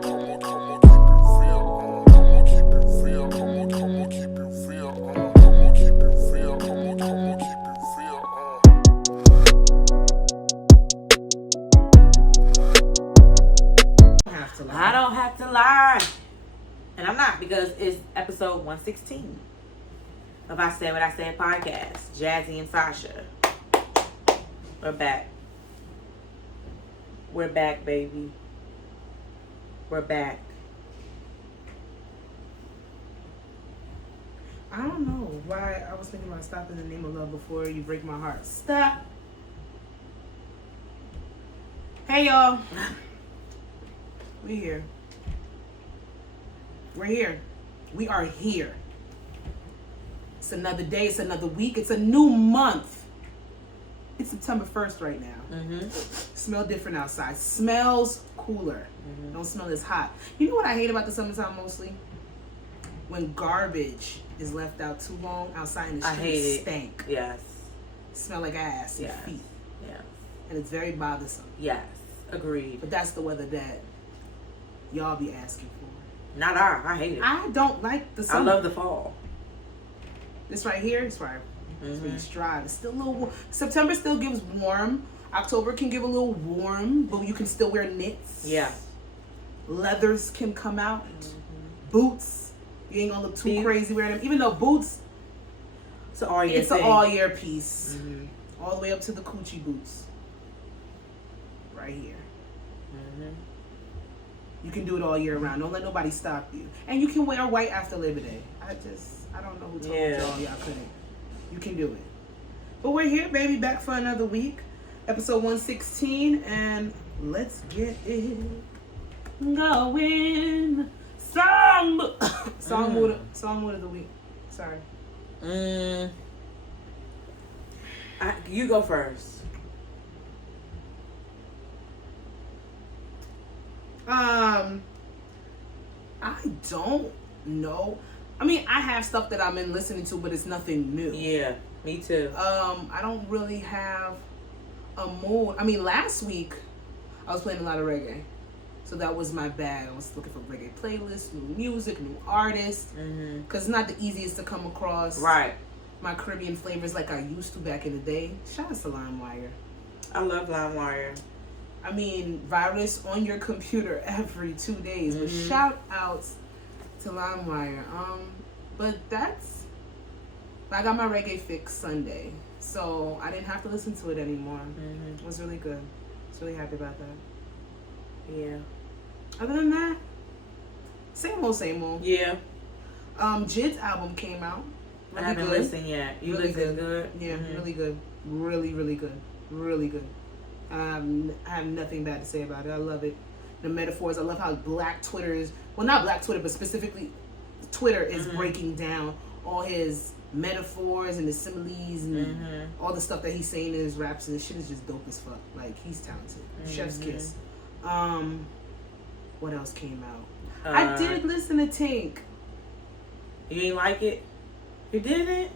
I don't have to lie. And I'm not, because it's episode 116 of I Said What I Said podcast. Jazzy and Sasha. We're back. We're back, baby. We're back. I don't know why I was thinking about stopping the name of love before you break my heart. Stop. Hey, y'all. We're here. We're here. We are here. It's another day. It's another week. It's a new month. It's September 1st right now. Mm-hmm. Smell different outside. Smells cooler. Mm-hmm. Don't smell as hot. You know what I hate about the summertime mostly? When garbage is left out too long outside in the street. I hate it. Stank. Yes. Smell like ass and Yes. feet. Yeah. And it's very bothersome. Yes. Agreed. But that's the weather that y'all be asking for. Not I hate it. I don't like the summer. I love the fall. This right here, it's right. It's Mm-hmm. really dry. It's still a little warm. September still gives warm. October can give a little warm, but you can still wear knits. Yeah. Leathers can come out. Mm-hmm. Boots. You ain't gonna look too crazy wearing them. Even though boots, It's an all year it's an all year piece. Mm-hmm. All the way up to the coochie boots. Right here. Mm-hmm. You can do it all year round. Don't let nobody stop you. And you can wear white after Labor Day. I don't know who told y'all couldn't. You can do it. But we're here, baby, back for another week. Episode 116, and let's get it going. Song mood of the week. Sorry. You go first. I don't know. I mean, I have stuff that I've been listening to, but it's nothing new. Yeah, me too. I don't really have a mood. I mean, last week I was playing a lot of reggae, so that was my bag. I was looking for reggae playlists, new music, new artists, because it's not the easiest to come across. Right. My Caribbean flavors like I used to back in the day. Shout out to LimeWire. I love LimeWire. I mean, virus on your computer every 2 days. But shout outs to LimeWire. But that's... I got my reggae fix Sunday. So I didn't have to listen to it anymore. It was really good. I was really happy about that. Yeah. Other than that, same old, same old. Yeah. Jid's album came out. Really I haven't listened yet. You really listen good? Yeah, really good. Really, really good. Really good. I have nothing bad to say about it. I love it. The metaphors. I love how Black Twitter is... Well, not Black Twitter, but specifically Twitter is breaking down all his metaphors and the similes and all the stuff that he's saying in his raps. And this shit is just dope as fuck. Like, he's talented. Chef's kiss. What else came out? I did listen to Tink. You ain't like it? You didn't?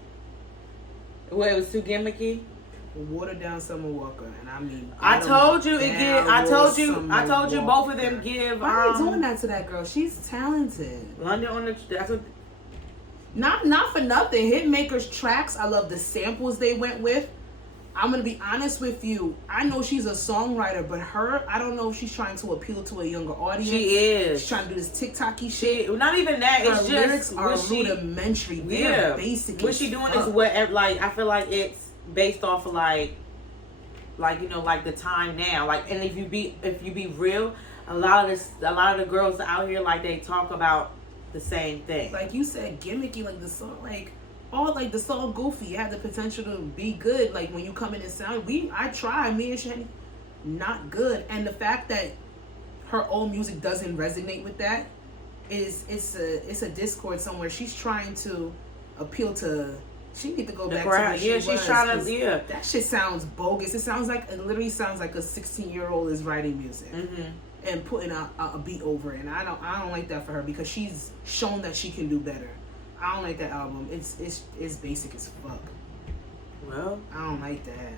Well, it was too gimmicky? Watered down Summer Walker, and I mean, I told you both of them give. Why are you doing that to that girl? She's talented. London on the. That's what. Not for nothing. Hitmaker's tracks. I love the samples they went with. I'm gonna be honest with you. I know she's a songwriter, but I don't know if she's trying to appeal to a younger audience. She is. She's trying to do this TikTok-y shit. Not even that. Her it's lyrics just are rudimentary. They're basic. What she doing is what, like, I feel like it's based off of like you know, like the time now, like, and if you be real, a lot of the girls out here, like, they talk about the same thing. Like you said, gimmicky, like the song, like all, like the song Goofy had the potential to be good. Like when you come in and sound, I tried, me and Shani, not good. And the fact that her old music doesn't resonate with that it's a discord somewhere. She's trying to appeal to. She need to go back to what she was. She's trying to, that shit sounds bogus. It literally sounds like a 16-year-old is writing music and putting a beat over it. And I don't like that for her, because she's shown that she can do better. I don't like that album. It's basic as fuck. Well, I don't like that.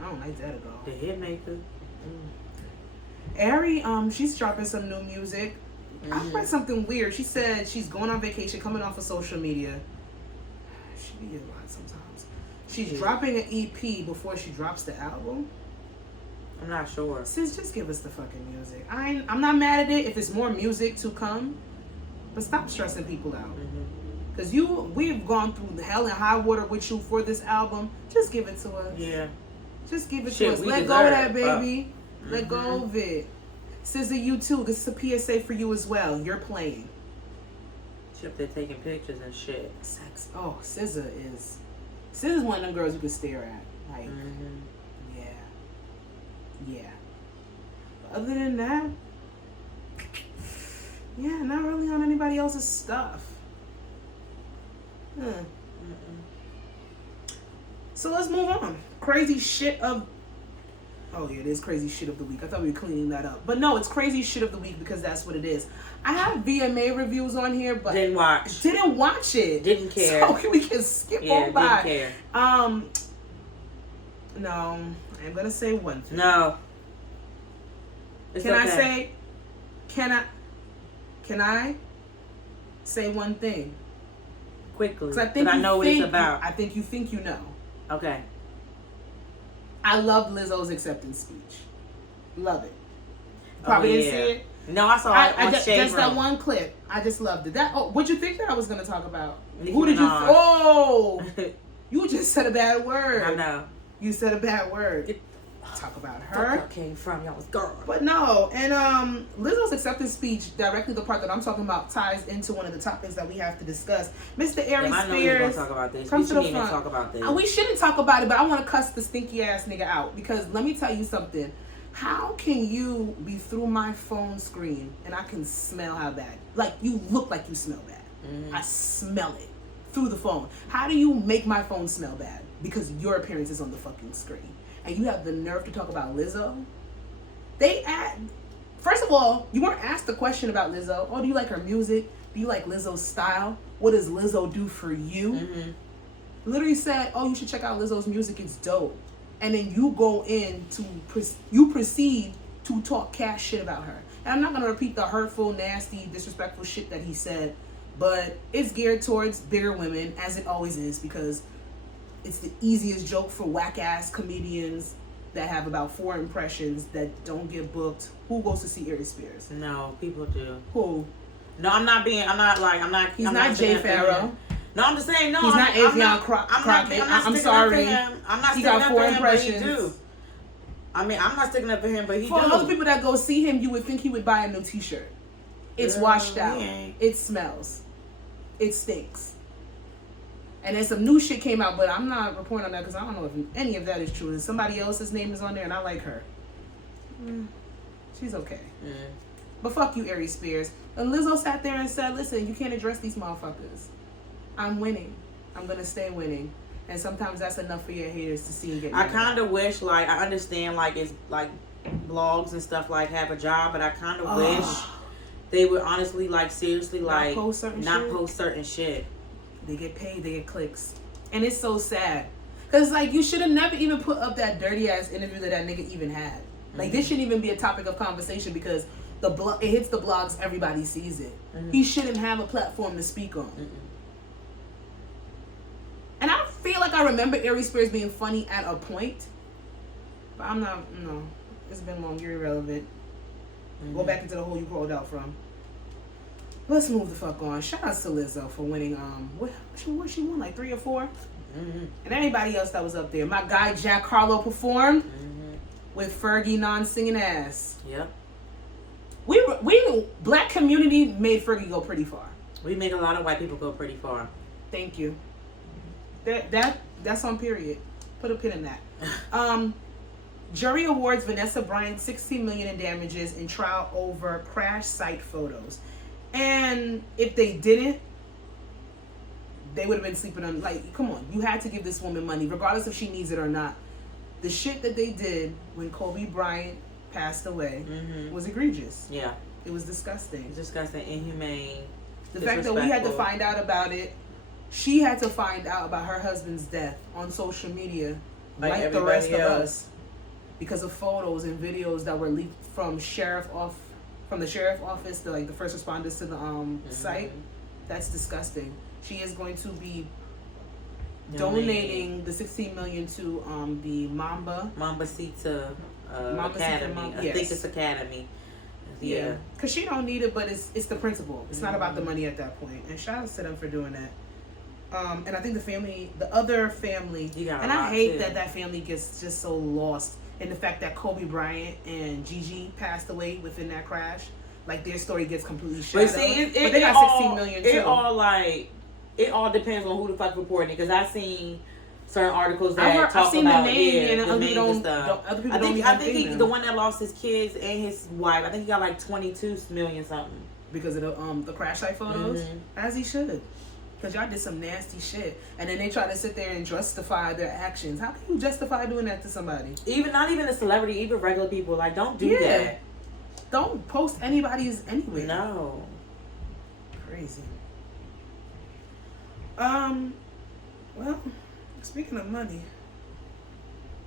I don't like that at all. The Hitmaker. Ari, she's dropping some new music. I read something weird. She said she's going on vacation, coming off of social media. She be a lot sometimes. She's dropping an EP before she drops the album. I'm not sure. Sis, just give us the fucking music. I'm not mad at it if it's more music to come, but stop stressing people out. Because we've gone through the hell and high water with you for this album. Just give it to us. Yeah. Just give it to us. Let go of that, baby. Let go of it. SZA, you too. This is a PSA for you as well. You're playing. Except they're taking pictures and shit. Sex. Oh, SZA is one of them girls you can stare at. Like, yeah. But other than that, yeah, not really on anybody else's stuff. So let's move on. Crazy shit of... Oh, yeah, it is crazy shit of the week. I thought we were cleaning that up. But no, it's crazy shit of the week because that's what it is. I have VMA reviews on here, but... Didn't watch it. Didn't care. So we can skip on by. Didn't care. No, I'm going to say one thing. No. Can I say one thing? Quickly. Because I think I know what it's about. I think you think you know. Okay. I love Lizzo's acceptance speech. Love it. Probably didn't see it. No, I saw it on Shade just Room. that one clip. I just loved it. What'd you think that I was going to talk about? Nicki Who did you... Minaj. Oh! You just said a bad word. I know. You said a bad word. Talk about her. Y'all came from y'all's girl. But no, and Lizzo's acceptance speech, directly the part that I'm talking about, ties into one of the topics that we have to discuss. Mr. Aries I know you're gonna talk about this. We shouldn't even talk about this. We shouldn't talk about it, but I want to cuss the stinky ass nigga out because let me tell you something. How can you be through my phone screen and I can smell how bad? Like you look like you smell bad. I smell it through the phone. How do you make my phone smell bad? Because your appearance is on the fucking screen. And you have the nerve to talk about Lizzo? First of all, you weren't asked the question about Lizzo. Oh, do you like her music? Do you like Lizzo's style? What does Lizzo do for you? Literally said, oh, you should check out Lizzo's music. It's dope. And then you go in you proceed to talk cash shit about her. And I'm not going to repeat the hurtful, nasty, disrespectful shit that he said. But it's geared towards bigger women, as it always is, because it's the easiest joke for whack-ass comedians that have about 4 impressions that don't get booked. Who goes to see Aries Spears? No, people do. Who? No, He's not Jay Farrow. No, I'm just saying, no. He's not Avion Crockett. I'm sorry. I'm not he sticking got up 4 for him, impressions. but he do. I mean, I'm not sticking up for him, but he For do. other people that go see him, you would think he would buy a new t-shirt. It's washed out. It smells. It stinks. And then some new shit came out, but I'm not reporting on that because I don't know if any of that is true. And somebody else's name is on there, and I like her. She's okay. But fuck you, Aries Spears. And Lizzo sat there and said, listen, you can't address these motherfuckers. I'm winning. I'm going to stay winning. And sometimes that's enough for your haters to see and get mad. I kind of wish, I understand, it's, blogs and stuff, have a job, but I kind of wish they would honestly, seriously, not post certain shit. They get paid, they get clicks. And it's so sad. Because, you should have never even put up that dirty-ass interview that nigga even had. This shouldn't even be a topic of conversation because it hits the blogs, everybody sees it. He shouldn't have a platform to speak on. And I feel like I remember Aries Spears being funny at a point. But I'm not, no. It's been long, you're irrelevant. Go back into the hole you crawled out from. Let's move the fuck on. Shout outs to Lizzo for winning, what she won, 3 or 4? And anybody else that was up there. My guy Jack Harlow performed with Fergie non-singing ass. Yep. We black community made Fergie go pretty far. We made a lot of white people go pretty far. Thank you. That's on period. Put a pin in that. Jury awards Vanessa Bryant $16 million in damages in trial over crash site photos. And if they didn't, they would have been sleeping on, come on, you had to give this woman money, regardless if she needs it or not. The shit that they did when Kobe Bryant passed away was egregious. Yeah. It was disgusting. It's disgusting, inhumane. The fact that we had to find out about it, she had to find out about her husband's death on social media, like the rest of us. because of photos and videos that were leaked from the sheriff office, to like the first responders to the site. That's disgusting. She is going to be donating the $16 million to the Mamba Sita Academy. Yes. I think it's Academy. Yeah, because she don't need it, but it's the principle. It's not about the money at that point. And shout out to them for doing that. And I think the other family, and I hate that family gets just so lost in the fact that Kobe Bryant and Gigi passed away within that crash. Like, their story gets completely shut But see, but they got 16 million too. It all depends on who the fuck reporting it. Because I've seen certain articles that talk seen about the name, and the other names people and stuff. other people I think the one that lost his kids and his wife, I think he got like 22 million something because of the crash site photos, as he should. Because y'all did some nasty shit, and then they try to sit there and justify their actions. How can you justify doing that to somebody? Not even a celebrity, even regular people. Like, don't do that. Don't post anybody's anywhere. No. Crazy. Well, speaking of money,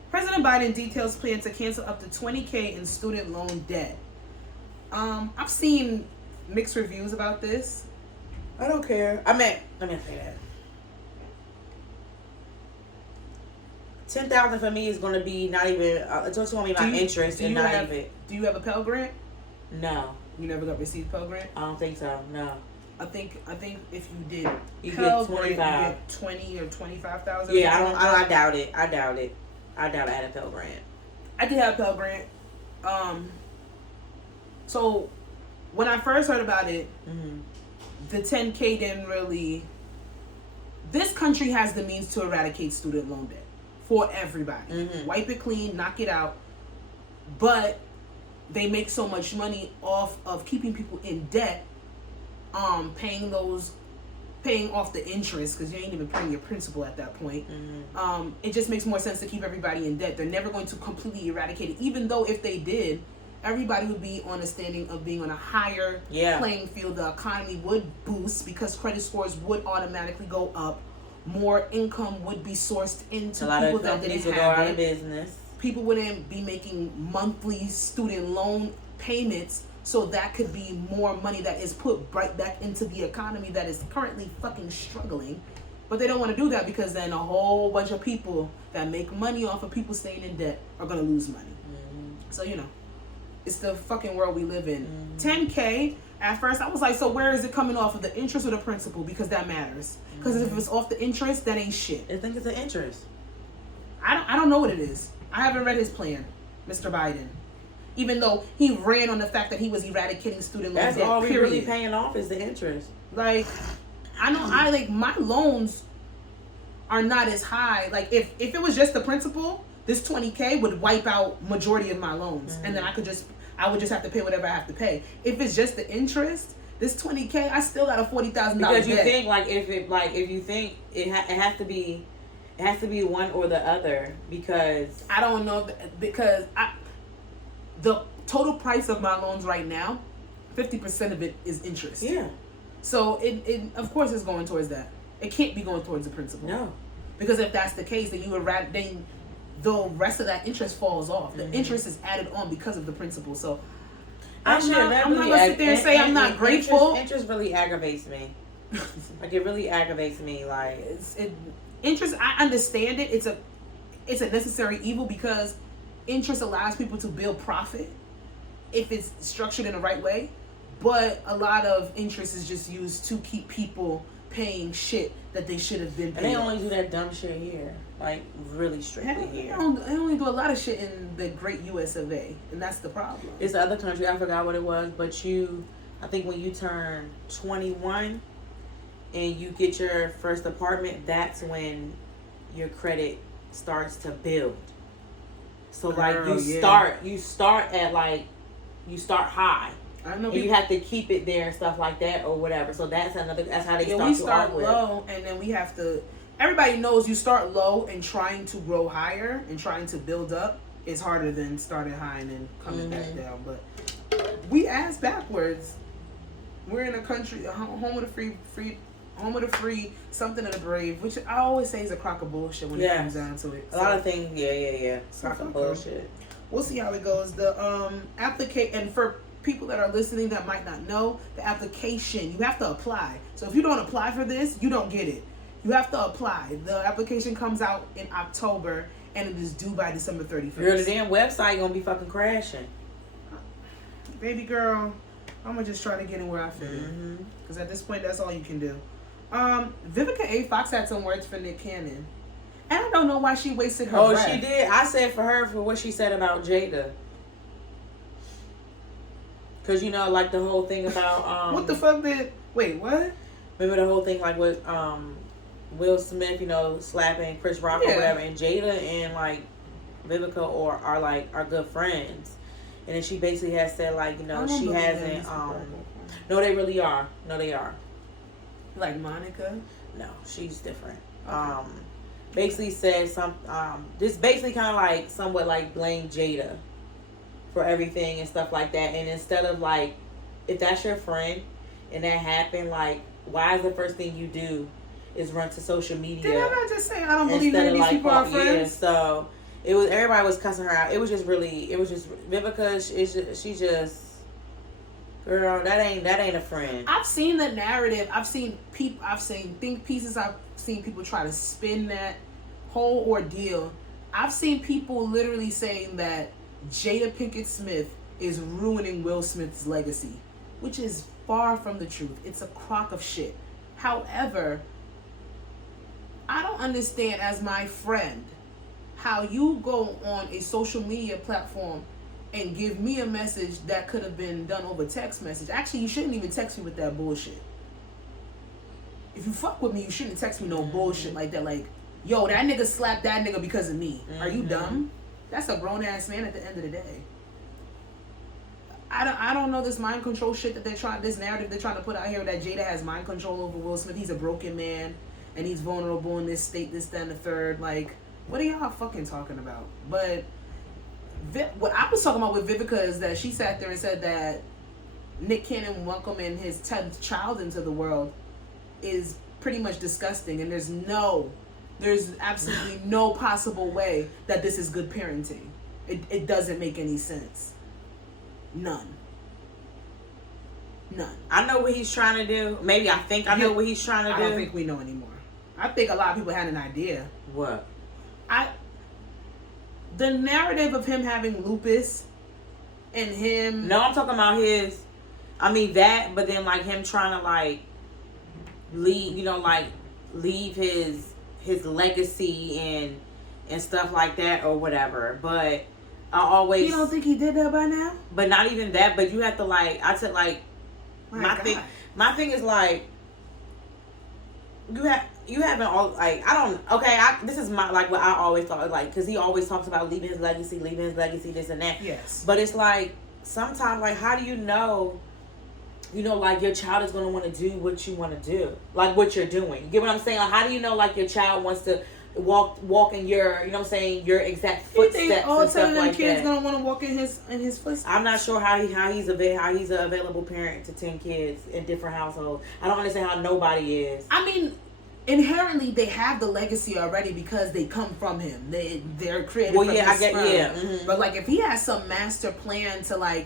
President Biden details plan to cancel up to $20,000 in student loan debt. I've seen mixed reviews about this. I don't care. Let me say that. 10,000 for me is going to be not even. It's just going to be my interest and not even. Do you have a Pell Grant? No. You never got received Pell Grant? I don't think so. No. I think if you did Pell Grant, you get 20 or 25,000. Yeah, I doubt it. I doubt I had a Pell Grant. I did have a Pell Grant. So when I first heard about it, the 10K didn't really. This country has the means to eradicate student loan debt for everybody. Wipe it clean, knock it out. But they make so much money off of keeping people in debt, paying off the interest, because you ain't even paying your principal at that point. It just makes more sense to keep everybody in debt. They're never going to completely eradicate it, even though if they did, everybody would be on a standing of being on a higher playing field. The economy would boost because credit scores would automatically go up. More income would be sourced into people that didn't have go out of business. People wouldn't be making monthly student loan payments, so that could be more money that is put right back into the economy that is currently fucking struggling. But they don't want to do that because then a whole bunch of people that make money off of people staying in debt are going to lose money. So, it's the fucking world we live in. 10K, at first I was like, so where is it coming off of, the interest or the principal? Because that matters. Because if it's off the interest, that ain't shit. I think it's the interest. I don't know what it is. I haven't read his plan, Mr. Biden. Even though he ran on the fact that he was eradicating student loans. That's all we're really paying off is the interest. Like, my loans are not as high. Like, if it was just the principal, this 20K would wipe out majority of my loans. And then I would just have to pay whatever I have to pay. If it's just the interest, this 20K, I still got a $40,000 because you debt. think if you think it has to be one or the other, because I don't know, because the total price of my loans right now, 50% of it is interest. Yeah. So it of course is going towards that. It can't be going towards the principal. No. Because if that's the case, then then the rest of that interest falls off. The interest is added on because of the principal. So I'm not gonna sit there and say I'm not grateful. Interest really aggravates me. Like, it really aggravates me. Like, interest, I understand it. It's a necessary evil because interest allows people to build profit if it's structured in the right way. But a lot of interest is just used to keep people paying shit that they should have been paying. And they only do that dumb shit here. Like, really strictly here. They only do a lot of shit in the great US of A. And that's the problem. It's the other country. I forgot what it was. But I think when you turn 21 and you get your first apartment, that's when your credit starts to build. So, you start high. I know. And you have to keep it there and stuff like that or whatever. So that's how they start. We start low, and then we have to. Everybody knows you start low and trying to grow higher and trying to build up is harder than starting high and then coming back down. But we ass backwards. We're in a country, home of the free, something of the brave, which I always say is a crock of bullshit when it comes down to it. A lot of things, yeah. Crock of bullshit. we'll see how it goes. The and for people that are listening that might not know, the application, you have to apply. So if you don't apply for this, you don't get it. You have to apply. The application comes out in October, and it is due by December 31st. Girl, the damn website gonna be fucking crashing. Baby girl, I'm gonna just try to get in where I fit in. Because at this point, that's all you can do. Vivica A. Fox had some words for Nick Cannon. And I don't know why she wasted her breath. She did. I said for her, for what she said about Jada. Because, you know, like the whole thing about... what the fuck did... Wait, what? Remember the whole thing like with Will Smith, you know, slapping Chris Rock or whatever. And Jada and, like, Vivica are good friends. And then she basically has said, like, you know, she hasn't... no, they really are. No, they are. Like Monica? No, she's different. Okay. Basically said this basically kind of like somewhat like blame Jada for everything and stuff like that. And instead of like, if that's your friend and that happened, like, why is the first thing you do is run to social media? Did I not just say I don't believe any of these people are friends? Yeah, so it was, everybody was cussing her out. It was just Vivica. She just. Girl, that ain't a friend. I've seen the narrative. I've seen think pieces. I've seen people try to spin that whole ordeal. I've seen people literally saying that Jada Pinkett Smith is ruining Will Smith's legacy, which is far from the truth. It's a crock of shit. However, I don't understand, as my friend, how you go on a social media platform and give me a message that could have been done over text message. Actually, you shouldn't even text me with that bullshit. If you fuck with me, you shouldn't text me no bullshit like that. Like, yo, that nigga slapped that nigga because of me. Are you dumb? That's a grown ass man at the end of the day. I don't know this mind control shit that this narrative they're trying to put out here that Jada has mind control over Will Smith. He's a broken man and he's vulnerable in this state, this, that, and the third. Like, what are y'all fucking talking about? But what I was talking about with Vivica is that she sat there and said that Nick Cannon welcoming his 10th child into the world is pretty much disgusting, and there's absolutely no possible way that this is good parenting. It doesn't make any sense. None. I know what he's trying to do. Maybe I think I know what he's trying to do. I don't think we know anymore. I think a lot of people had an idea. What? The narrative of him having lupus and him... No, I'm talking about but then like him trying to like leave, you know, like leave his legacy and stuff like that or whatever. But I always... You don't think he did that by now? But not even that, but you have to like, I said like, my thing is like, you haven't all like this is my like what I always thought, like, because he always talks about leaving his legacy, this and that. Yes. But it's like sometimes, like, how do you know like your child is going to want to do what you want to do, like what you're doing? You get what I'm saying? Like, how do you know like your child wants to walk in your, you know what I'm saying, your exact footsteps and stuff like that? Kids gonna want to walk in his footsteps. I'm not sure how he's an available parent to 10 kids in different households. I don't understand how nobody is. I mean, inherently they have the legacy already because they come from him. They're created from his sperm. Mm-hmm. But like if he has some master plan to like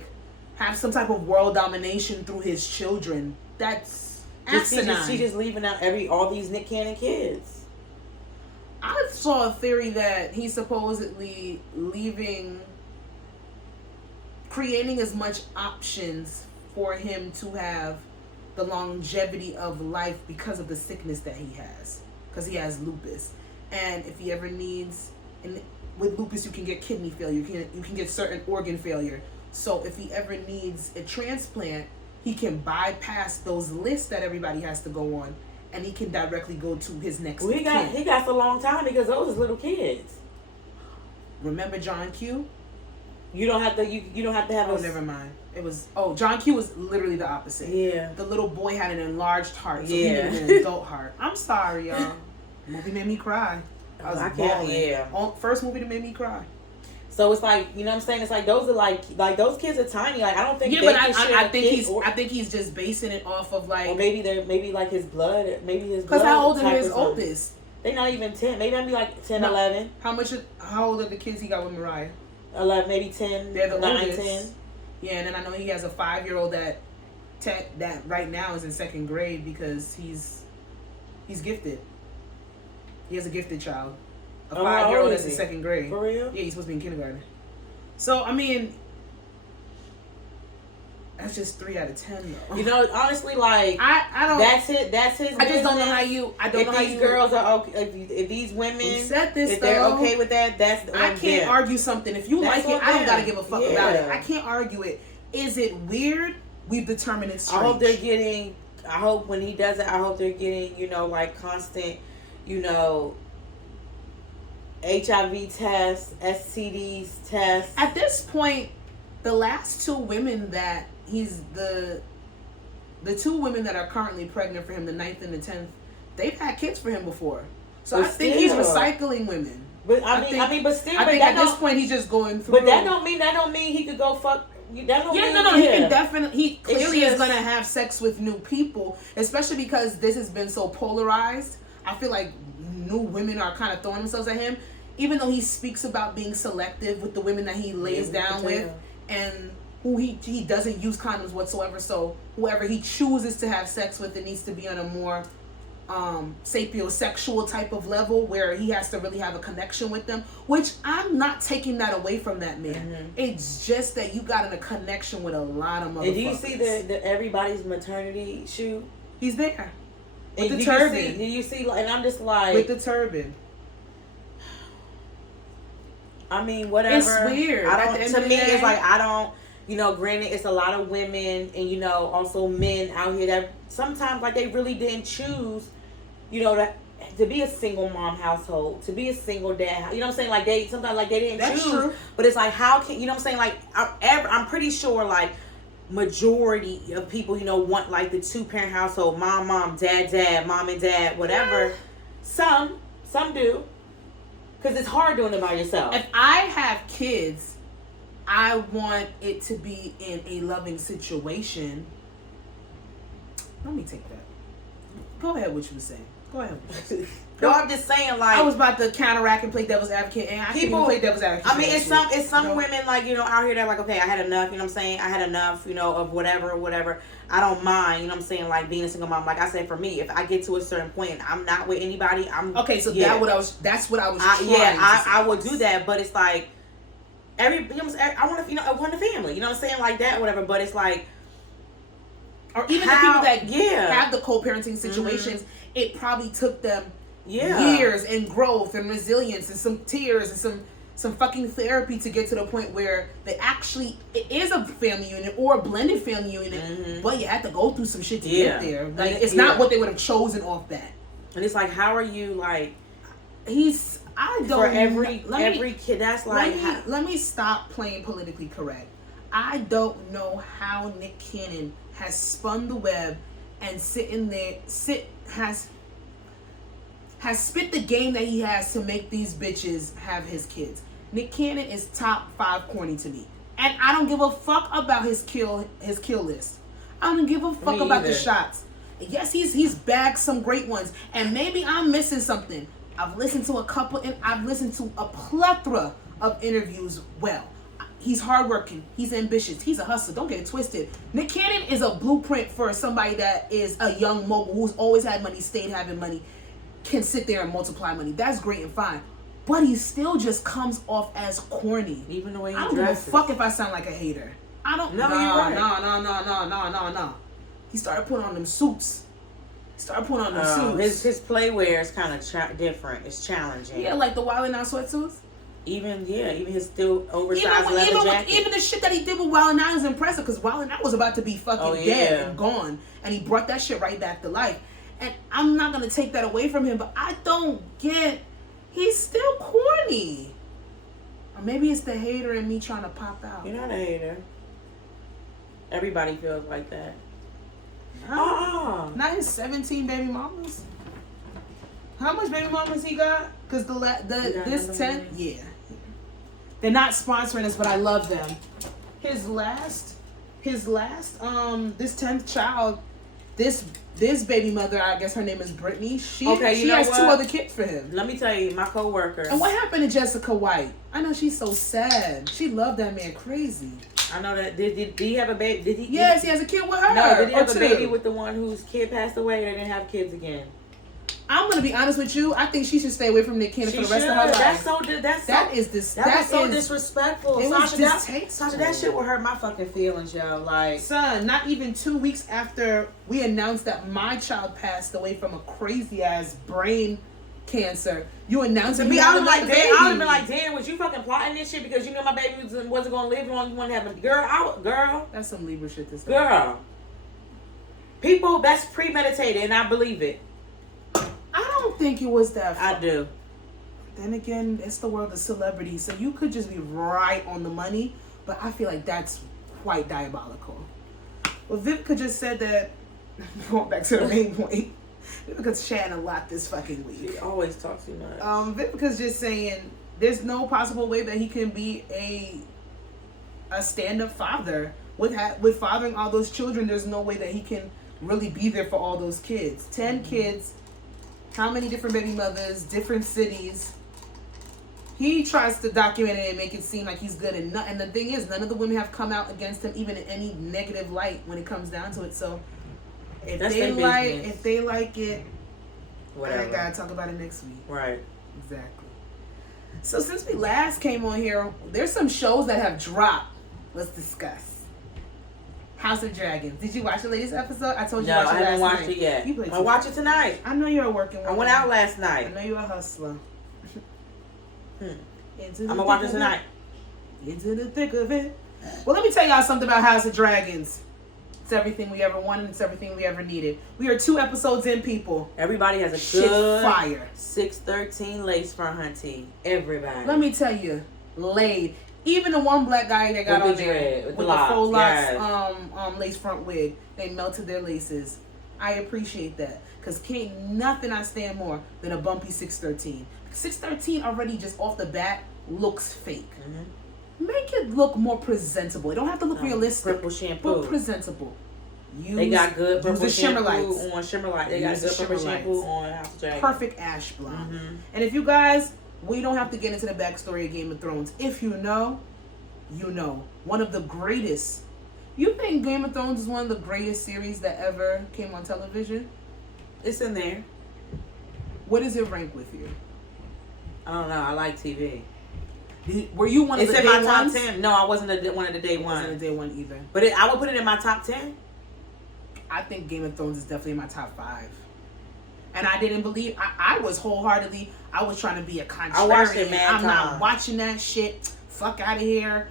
have some type of world domination through his children, that's asinine. She's just leaving out all these Nick Cannon kids. I saw a theory that he's supposedly creating as much options for him to have the longevity of life because of the sickness that he has, because he has lupus. And if he ever needs, and with lupus you can get kidney failure, you can get certain organ failure. So if he ever needs a transplant, he can bypass those lists that everybody has to go on, and he can directly go to his next he got for a long time because those is little kids. Remember John Q? You don't have to have. Oh, never mind. It was John Q was literally the opposite. Yeah. The little boy had an enlarged heart, so he needed an adult heart. I'm sorry, y'all. The movie made me cry. I can't. Yeah. First movie that made me cry. So it's like, you know what I'm saying? It's like those are like those kids are tiny. Like I don't think. Yeah, but I think he's just basing it off of like. Or maybe like his blood. Maybe his. Because how old are his oldest? They not even 10. Maybe that'd be like 10, 11. How old are the kids he got with Mariah? 11, maybe 10. They're the 9, oldest. 10. Yeah, and then I know he has a 5-year-old that right now is in 2nd grade because he's gifted. He has a gifted child. A 5-year-old that's in 2nd grade. For real? Yeah, he's supposed to be in kindergarten. So I mean, that's just 3 out of 10 though. You know, honestly, like I don't. That's it. That's his. I just don't know business. how you. I don't if know how these you. girls are okay. If these women, We said this, if they're okay with that, that's I can't argue something. If you That's like it, on I don't them. gotta give a fuck about it. Yeah. I can't argue it. Is it weird? We've determined it's strange. I hope they're getting. I hope when he does it, I hope they're getting, you know, like constant, you know, HIV tests, STDs tests. At this point, the last 2 women that he's the 2 women that are currently pregnant for him, the 9th and the 10th, they've had kids for him before. So But I think he's still. recycling women. But I mean, but still, I think at this point he's just going through. But that don't mean he could go fuck. That don't mean, He can definitely. He clearly just- is gonna have sex with new people, especially because this has been so polarized. I feel like new women are kind of throwing themselves at him, even though he speaks about being selective with the women that he lays down with, and who he doesn't use condoms whatsoever. So whoever he chooses to have sex with, it needs to be on a more sapiosexual type of level where he has to really have a connection with them, which I'm not taking that away from that man. Mm-hmm. It's just that you got in a connection with a lot of motherfuckers. And do you see the everybody's maternity shoot? He's there with And the do turban. you see? And I'm just like, With the turban. I mean, whatever. It's weird. I At don't. the end To of the me, day- it's like I don't. You know, granted, it's a lot of women and, you know, also men out here that sometimes, like, they really didn't choose, you know, to be a single mom household, to be a single dad. You know what I'm saying? Like, they sometimes, like, they didn't That's choose. true. But it's like, how can, you know what I'm saying? Like, I'm pretty sure, like, majority of people, you know, want, like, the 2-parent household, mom, dad, mom and dad, whatever. Yeah. Some do. Because it's hard doing it by yourself. If I have kids, I want it to be in a loving situation. Let me take that. Go ahead, what you were saying. Go ahead. No, I'm just saying, like, I was about to counteract and play devil's advocate, and I can't even play devil's advocate. I mean, it's some You know? women, like, you know, out here that like, okay, I had enough, you know what I'm saying? I had enough, you know, of whatever. I don't mind, you know what I'm saying, like, being a single mom. Like I said, for me, if I get to a certain point and I'm not with anybody, I'm okay. So yeah. that's what I was. Trying to say. I would do that, but it's like you know what I'm saying? I want to, you know, I want a family, you know what I'm saying, like that, whatever. But it's like, or even how, the people that yeah. have the co-parenting situations, it probably took them Yeah. years and growth and resilience and some tears and some fucking therapy to get to the point where they actually, it is a family unit or a blended family unit, but you had to go through some shit to get there. Like, it's not what they would have chosen off that. And it's like, how are you, like, I don't for every kid, that's like, let me stop playing politically correct. I don't know how Nick Cannon has spun the web and has spit the game that he has to make these bitches have his kids. Nick Cannon is top 5 corny to me, and I don't give a fuck about his kill list. I don't give a fuck about the shots. Yes, he's bagged some great ones, and maybe I'm missing something. I've listened to a couple, and I've listened to a plethora of interviews. Well, he's hardworking, he's ambitious, he's a hustler. Don't get it twisted. Nick Cannon is a blueprint for somebody that is a young mogul who's always had money, stayed having money, can sit there and multiply money. That's great and fine, but he still just comes off as corny. even the way he I don't dresses. give a fuck if I sound like a hater. I don't. No, you're right. No. He started putting on them suits. His playwear is kind of different. It's challenging. Yeah, like the Wild 'N Out sweatsuits. Even his still oversized leather jacket. Even the shit that he did with Wild 'N Out is impressive, because Wild 'N Out was about to be fucking dead and gone, and he brought that shit right back to life. And I'm not gonna take that away from him, but I don't get. He's still corny. Or maybe it's the hater in me trying to pop out. You're not a hater. Everybody feels like that. Not his 17 baby mamas. How much baby mamas he got? Because this 10, yeah. They're not sponsoring us, but I love them. His last, this 10th child, This baby mother, I guess her name is Brittany. She you know has what? 2 other kids for him. Let me tell you, my coworker. And what happened to Jessica White? I know she's so sad. She loved that man crazy. I know that. Did he have a baby? Did he? Yes, he has a kid with her. No, did he have a 2? baby with the one whose kid passed away, or didn't have kids again? I'm gonna be honest with you. I think she should stay away from Nick Cannon for the rest of her life. That was so disrespectful. It was Sasha, that shit would hurt my fucking feelings, yo. Like, son, not even 2 weeks after we announced that my child passed away from a crazy ass brain cancer, you announced to me, I would have been like, damn, was you fucking plotting this shit because you know my baby wasn't gonna live long? You want to have a girl? That's some Libra shit. This girl. People, that's premeditated, and I believe it. I don't think it was that far. I do. Then again, it's the world of celebrity, so you could just be right on the money, but I feel like that's quite diabolical. Well, Vivica just said that, going back to the main point, Vivica's chatting a lot this fucking week. She always talks too much. Vivica's just saying there's no possible way that he can be a stand-up father. With fathering all those children, there's no way that he can really be there for all those kids. 10 kids. How many different baby mothers, different cities. He tries to document it and make it seem like he's good. And the thing is, none of the women have come out against him, even in any negative light when it comes down to it. So if they like it, whatever. I gotta talk about it next week. Right. Exactly. So since we last came on here, there's some shows that have dropped. Let's discuss. House of Dragons. Did you watch the latest episode? I told you no, to watch it last night. I haven't watched it yet. I'll watch it tonight. I know you're a working woman. I went out last night. I know you're a hustler. I'm gonna watch it tonight. Into the thick of it. Well, let me tell y'all something about House of Dragons. It's everything we ever wanted. It's everything we ever needed. We are 2 episodes in, people. Everybody has a good fire. 613 lace front hunting. Everybody. Let me tell you, laid. Even the one black guy that got on there with the faux locks, lace front wig, they melted their laces. I appreciate that, because can't nothing I stand more than a bumpy 613. 613 already just off the bat looks fake. Mm-hmm. Make it look more presentable. It don't have to look realistic. Purple shampoo, but presentable. They got good purple shampoo lights. on shimmer light. They got good purple shampoo on House of Dragons. Perfect ash blonde. Mm-hmm. And if you guys. We don't have to get into the backstory of Game of Thrones. If you know, you know. One of the greatest. You think Game of Thrones is one of the greatest series that ever came on television? It's in there. What does it rank with you? I don't know. I like TV. Were you one of the day ones? It's in my top 10. No, I wasn't one of the day ones. I wasn't a day one either. But I would put it in my top 10. I think Game of Thrones is definitely in my top 5. And I didn't believe. I was wholeheartedly. I was trying to be a contrarian. I watched it, man. I'm not watching that shit. Fuck out of here.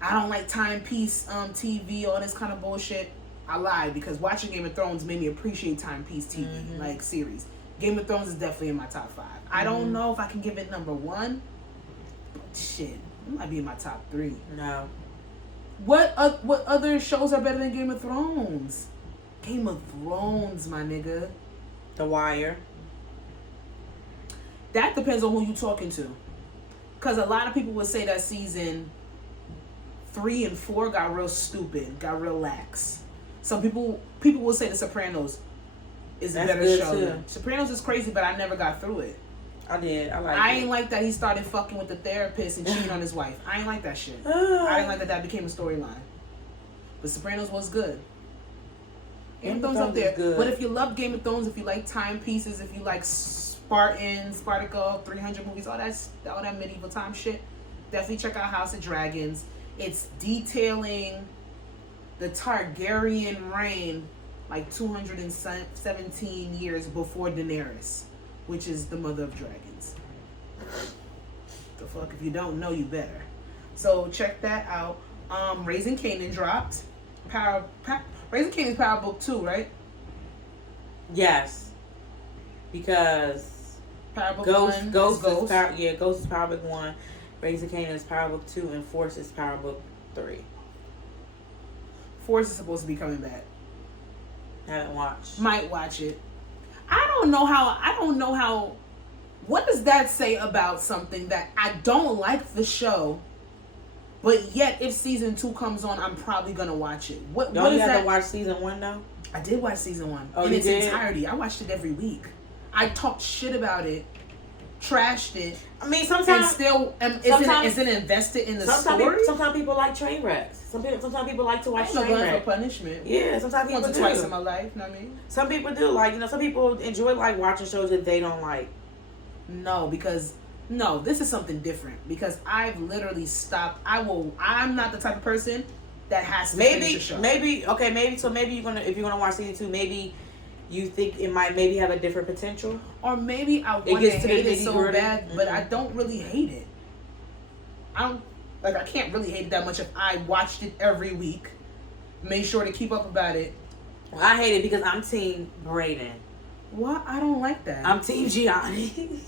I don't like timepiece TV, all this kind of bullshit. I lied, because watching Game of Thrones made me appreciate timepiece TV, like series. Game of Thrones is definitely in my top 5. I don't know if I can give it number 1. But shit, it might be in my top 3. No. What other shows are better than Game of Thrones? Game of Thrones, my nigga. The Wire. That depends on who you talking to. Because a lot of people would say that season 3 and 4 got real stupid, got real lax. Some people will say The Sopranos is a better show. Too. Sopranos is crazy, but I never got through it. I did. I ain't like that he started fucking with the therapist and cheating on his wife. I ain't like that shit. I didn't like that became a storyline. But Sopranos was good. Game of Thrones up there. But if you love Game of Thrones, if you like timepieces, if you like Spartacus, 300 movies, all that medieval time shit, definitely check out House of Dragons. It's detailing the Targaryen reign like 217 years before Daenerys, which is the mother of dragons. The fuck, if you don't know, you better. So check that out. Raising Kanan dropped. Raising Kanan's Power Book 2, right? Yes. Because Power Book Ghost 1 Ghost is Power Book 1. Raising Kanan is Power Book 2, and Force is Power Book 3. Force is supposed to be coming back. Haven't watched. Might watch it. I don't know how. What does that say about something that I don't like the show, but yet if season 2 comes on, I'm probably gonna watch it. What Don't is you have that? to watch season 1 though? I did watch season 1 Oh, in you its did? entirety. I watched it every week. I talked shit about it, trashed it, I mean, and sometimes still isn't invested in the story. sometimes people like train wrecks. Sometimes people like to watch I'm not train going for wrecks. punishment. Yeah, sometimes people Once or do. twice in my life, you know what I mean? Some people do. Like, you know, some people enjoy like watching shows that they don't like. No, this is something different. Because I've literally stopped. I'm not the type of person that has to finish a show. Maybe you're gonna, if you're gonna watch season 2, maybe you think it might maybe have a different potential. Or maybe I want to hate it so bad, but I don't really hate it. I can't really hate it that much if I watched it every week. Made sure to keep up about it. Well, I hate it because I'm team Brayden. What? I don't like that. I'm team Gianni.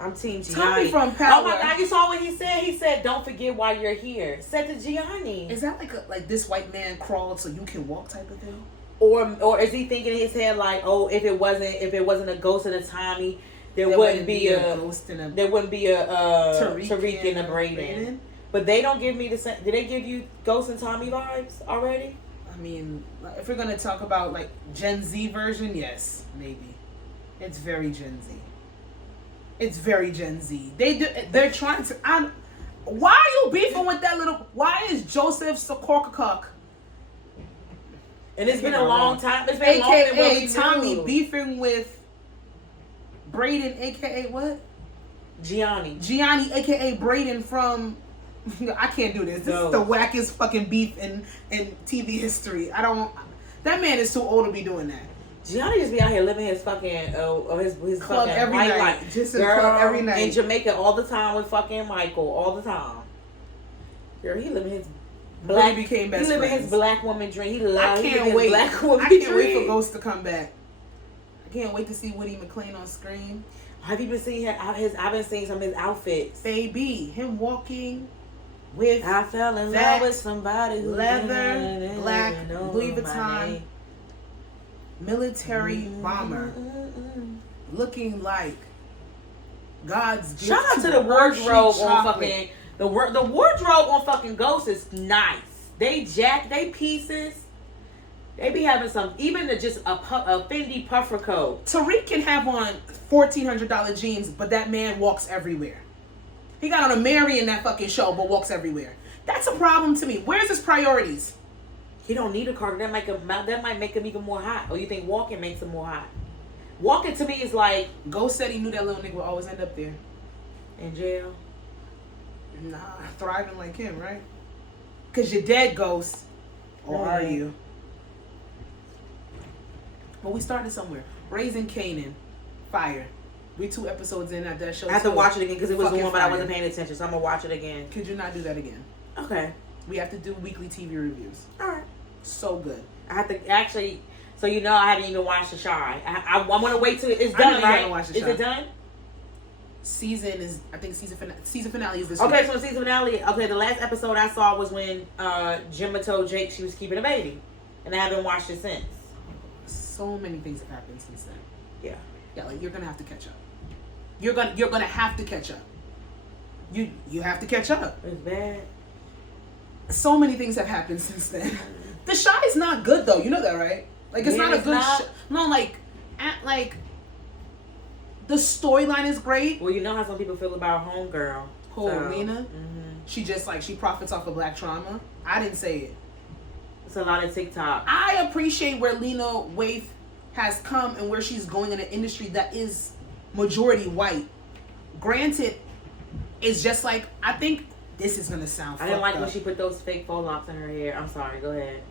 I'm team Gianni. Tommy from Power. Oh my God, you saw what he said? He said, "Don't forget why you're here." Said to Gianni. Is that like this white man crawled so you can walk type of thing? Or is he thinking in his head like, oh, if it wasn't a ghost and a Tommy, there wouldn't be a ghost and a Tariq and a Brayden. But they don't give me the same. Did they give you Ghost and Tommy vibes already? I mean, if we're gonna talk about like Gen Z version, yes, maybe. It's very Gen Z. It's very Gen Z. They're trying to. Why are you beefing with that little? Why is Joseph Sokorkakuk? And it's been a long time. It's been longer than what we Tommy knew. beefing with Brayden, aka what? Gianni, aka Brayden from. I can't do this. This is the wackest fucking beef in TV history. I don't. That man is too old to be doing that. Gianni just be out here living his fucking his Club fucking every white night. life. Just in the club every night. In Jamaica all the time with fucking Michael all the time. Girl, he living his black. Really became best He living friends. his black woman dream. He I can't wait. Black woman I can't dream. wait for Ghost to come back. I can't wait to see Woody McClain on screen. Have you been seeing I've been seeing some of his outfits. Baby, him walking with I fell in that love with somebody who leather, black, know Louis my Vuitton name. military bomber, looking like God's gift. Shout out to the wardrobe on fucking the wardrobe on fucking Ghost is nice. They pieces. They be having some, even just a Fendi puffer coat. Tariq can have on $1,400 jeans, but that man walks everywhere. He got on a Mary in that fucking show, but walks everywhere. That's a problem to me. Where's his priorities? He don't need a car. That might make him even more hot. Or you think walking makes him more hot? Walking to me is like Ghost said he knew that little nigga would always end up there. in jail. Nah, thriving like him, right? Cause you're dead, Ghost. Or are you? But we started somewhere. Raising Kanan. Fire. We 2 episodes in at that show. I have to watch it again because it was the Fucking one, but I fire. wasn't paying attention, so I'm gonna watch it again. Could you not do that again? Okay. We have to do weekly TV reviews. All right. So good. I have to actually. So you know, I haven't even watched The Shy. I'm gonna wait till it's I done. know you Right? haven't watched The Is Shy. it done? Season finale is this Okay, week. so season finale. Okay, the last episode I saw was when Gemma told Jake she was keeping a baby, and I haven't watched it since. So many things have happened since then. Yeah. Yeah, like you're gonna have to catch up. You're gonna have to catch up. You have to catch up. It's bad. So many things have happened since then. The Shy is not good though. You know that, right? Like it's Yeah, not a it's good. not. No, like the storyline is great. Well, you know how some people feel about Homegirl. Lena. She just she profits off of black trauma. I didn't say it. It's a lot of TikTok. I appreciate where Lena Waithe has come and where she's going in an industry that is majority white. Granted, it's just like, I think this is gonna sound I didn't like fucked when up. she put those fake faux locks in her hair. I'm sorry, go ahead.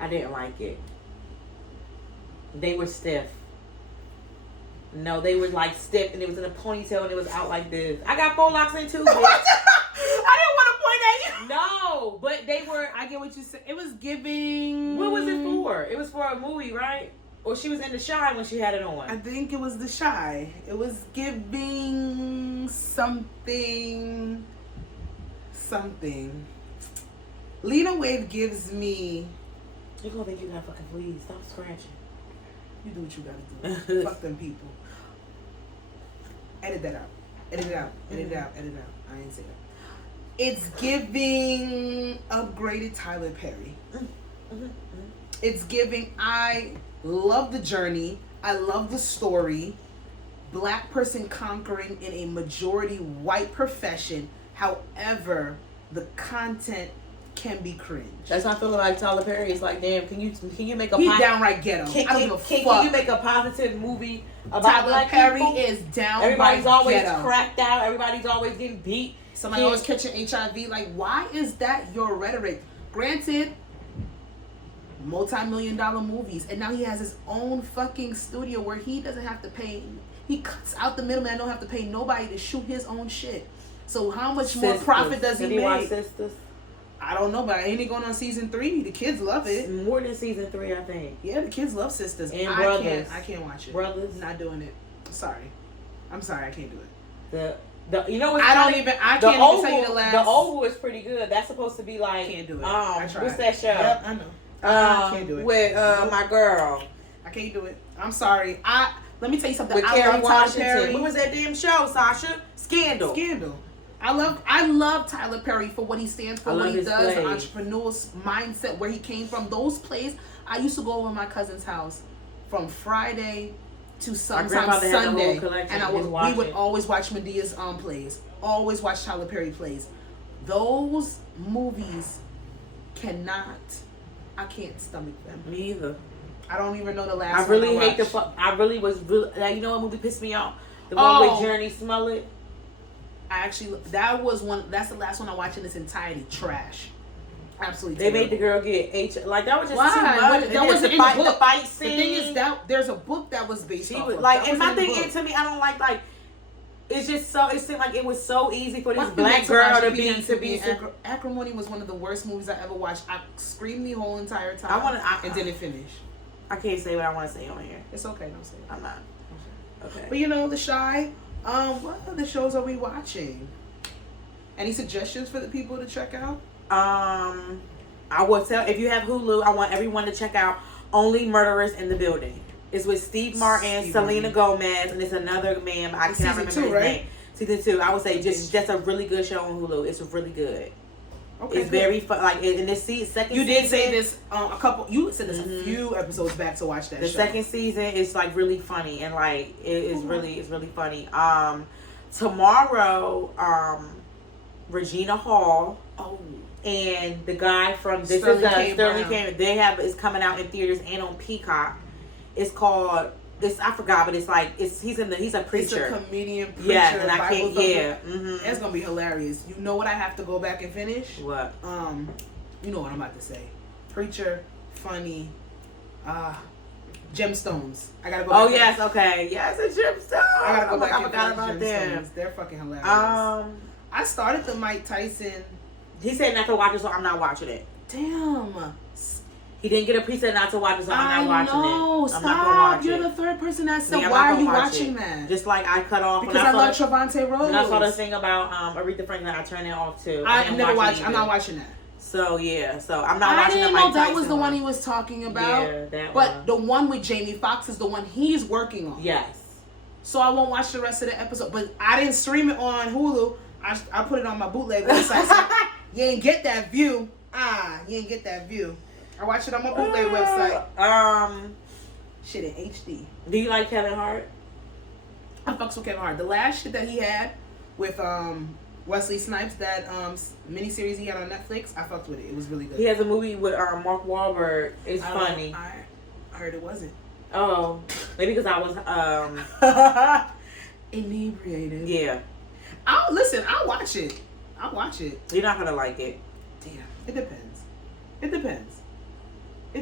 I didn't like it. They were stiff. No, they were like stiff and it was in a ponytail and it was out like this. I got faux locks in too, bitch. I didn't want to point at you. No, but they were. I get what you said. It was giving. What was it for? It was for a movie, right? Or she was in The Shy when she had it on. I think it was The Shy. It was giving something. Lena Waithe gives me. You're gonna think you got fucking fleas. Stop scratching. You do what you gotta do. Fuck them people. Edit that out. Edit it out. Edit it out. Edit it out. I didn't say that. It's giving upgraded Tyler Perry. It's giving. I love the journey. I love the story. Black person conquering in a majority white profession. However, the content can be cringe. That's not feeling like Tyler Perry. It's like, damn, can you make a He downright ghetto. I don't give a fuck. Can you make a positive movie about Tyler black Perry people? is downright Everybody's always ghetto. cracked out. Everybody's always getting beat. Somebody always catching HIV. Like, why is that your rhetoric? Granted, multi-million-dollar movies, and now he has his own fucking studio where he doesn't have to pay. He cuts out the middleman. Don't have to pay nobody to shoot his own shit. So how much more profit does he make? Sisters? I don't know, but ain't it going on season 3? The kids love it. More than season 3, I think. Yeah, the kids love Sisters. And Brothers. I can't watch it. Brothers. Not doing it. Sorry. I'm sorry. I can't do it. You know what's I funny? can't even tell you the last. The Oval is pretty good. That's supposed to be like. Can't do it. I tried. What's that show? Yep, I know. I can't do it. With my girl. I can't do it. I'm sorry. Let me tell you something. With I Kerry love Tyler Washington. Perry. What was that damn show, Sasha? Scandal. I love Tyler Perry for what he stands for, what he does, plays. the entrepreneur's mindset, where he came from. Those plays, I used to go over to my cousin's house from Friday to sometimes Sunday, and we would always watch Medea's plays, always watch Tyler Perry plays. Those movies I can't stomach them. Me either. I don't even know the last I one really I hate like, you know what movie pissed me off? The one with Journey Smollett. That's the last one I watched in its entirety. Trash. Absolutely. They made the girl get like that was just too much. That wasn't in the book. The fight scene. The thing is that there's a book that was based She off was of. like, and my thing is, to me, I don't like it's just so, it seemed like it was so easy for this black girl to be Acrimony was one of the worst movies I ever watched. I screamed the whole entire time and didn't finish. I can't say what I want to say on here. It's okay, don't say it. I'm not. Okay. But the Shy, what other shows are we watching? Any suggestions for the people to check out? I will tell, if you have Hulu, I want everyone to check out Only Murderers in the Building. It's with Steve Martin, Selena Gomez, and it's another man. I cannot remember his name. Season 2. I would say just a really good show on Hulu. It's really good. Okay, it's very fun. Like in this second. You did say this You said this a few episodes back to watch that. The second season is like really funny and like it's really funny. Tomorrow, Regina Hall. Oh. And the guy from This Sterling Is Sterling K. It's coming out in theaters and on Peacock. It's called. I forgot, but it's like he's a preacher. It's a comedian preacher. Yeah, and I can't. Yeah, It's gonna be hilarious. You know what I have to go back and finish? What? You know what I'm about to say. Preacher, funny, gemstones. I gotta go back. Oh yes, okay, yes, a gemstone. I gotta go back. I forgot about them. They're fucking hilarious. I started the Mike Tyson. He said not to watch it, so I'm not watching it. Damn. He didn't get a preset not to watch it, so I'm not watching it. Stop. I'm not gonna watch You're it. the third person that said, why are you watching that? Just like I cut off. Because I love Trevante Rhodes. When I saw the thing about Aretha Franklin, I turned it off too. I'm not watching that. So yeah, I'm not watching the Mike Tyson. I didn't know that was the one he was talking about. Yeah, that one. But the one with Jamie Foxx is the one he's working on. Yes. So I won't watch the rest of the episode. But I didn't stream it on Hulu. I put it on my bootleg website. So you ain't get that view. You ain't get that view. I watched it on my bootleg website. Shit in HD. Do you like Kevin Hart? I fucks with Kevin Hart. The last shit that he had with Wesley Snipes, that miniseries he had on Netflix, I fucked with it. It was really good. He has a movie with Mark Wahlberg. It's funny. I heard it wasn't. Oh, maybe because I was inebriated. Yeah. I'll watch it. I'll watch it. You're not gonna like it. Damn. It depends. I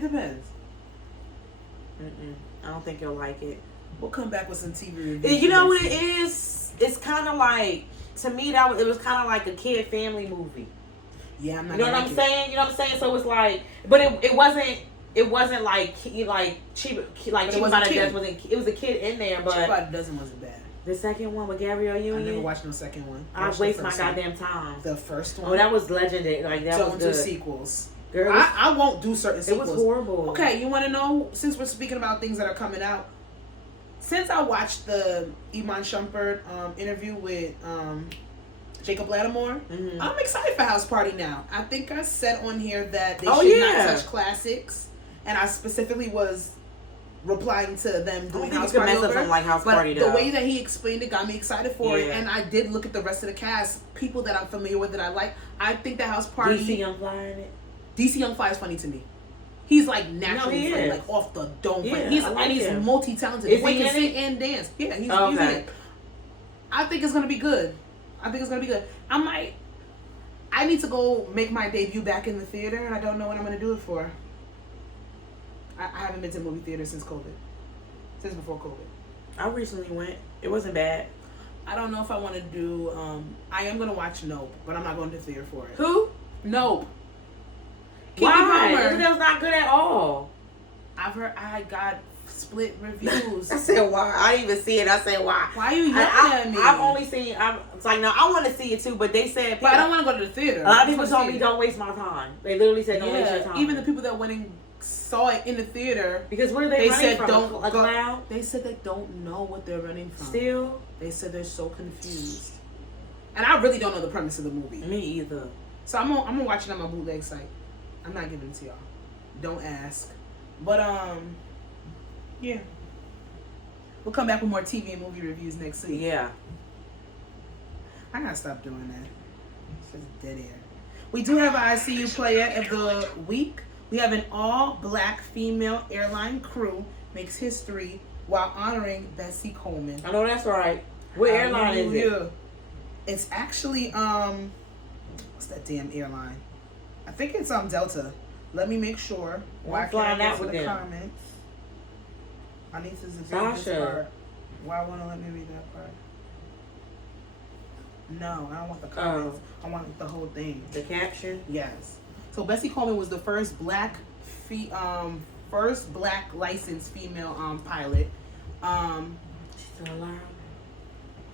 don't think you'll like it. We'll come back with some TV reviews. You know what it is? It's kind of like, to me, it was kind of like a kid family movie. Yeah, I'm not. You know what I'm saying? You know what I'm saying? So it's like, but it wasn't like cheap about a dozen wasn't. It was a kid in there, but cheap about a dozen wasn't bad. The second one with Gabrielle Union. I never watched no second one. I waste my goddamn time. The first one. Oh, that was legendary. Like that was good. Do sequels. Girl, I won't do certain sequels. It was horrible. Okay, you want to know? Since we're speaking about things that are coming out, since I watched the Iman Shumpert interview with Jacob Lattimore. Mm-hmm. I'm excited for House Party now. I think I said on here that they Oh, should yeah. not touch classics, and I specifically was replying to them doing House you can Party mess up over. something like House But Party, the though. way that he explained it got me excited for it, Yeah. and I did look at the rest of the cast, people that I'm familiar with that I like. I think that House Party, DC Young Fly in it. DC Young Fly is funny to me. He's like naturally he funny, is. like off the dome. Yeah, He's I like and he's him. multi-talented. Is He he can in sing it? and dance. Yeah, he's Oh, in okay. it. I think it's gonna be good. I need to go make my debut back in the theater, and I don't know when I'm gonna do it for. I haven't been to a movie theater since COVID. Since before COVID. I recently went. It wasn't bad. I don't know if I want to do. I am gonna watch Nope, but I'm not going to the theater for it. Who? Nope. Why? Palmer. That was not good at all. I've heard. I got split reviews. I said why? I didn't even see it. I said why? Why are you yelling at me? I've only seen. It's like no. I want to see it too, but they said. But I don't want to go to the theater. A lot of people told me don't waste my time. They literally said don't waste your time. Even the people that went and saw it in the theater, because where are they running said from? don't a go. cloud? They said they don't know what they're running from. Still, they said they're so confused, and I really don't know the premise of the movie. Me either. So I'm gonna watch it on my bootleg site. I'm not giving it to y'all. Don't ask. But yeah. We'll come back with more TV and movie reviews next week. Yeah. I gotta stop doing that. It's just dead air. We do have an ICU player of the week. We have an all-black female airline crew makes history while honoring Bessie Coleman. I know that's right. What airline is it? It's actually what's that damn airline? I think it's Delta. Let me make sure. Why flying out with them? Comments. I need to read this Sasha. part. Why won't it let me read that part? No, I don't want the comments. I want the whole thing. The caption? Yes. So Bessie Coleman was the first black licensed female pilot. She's still alive?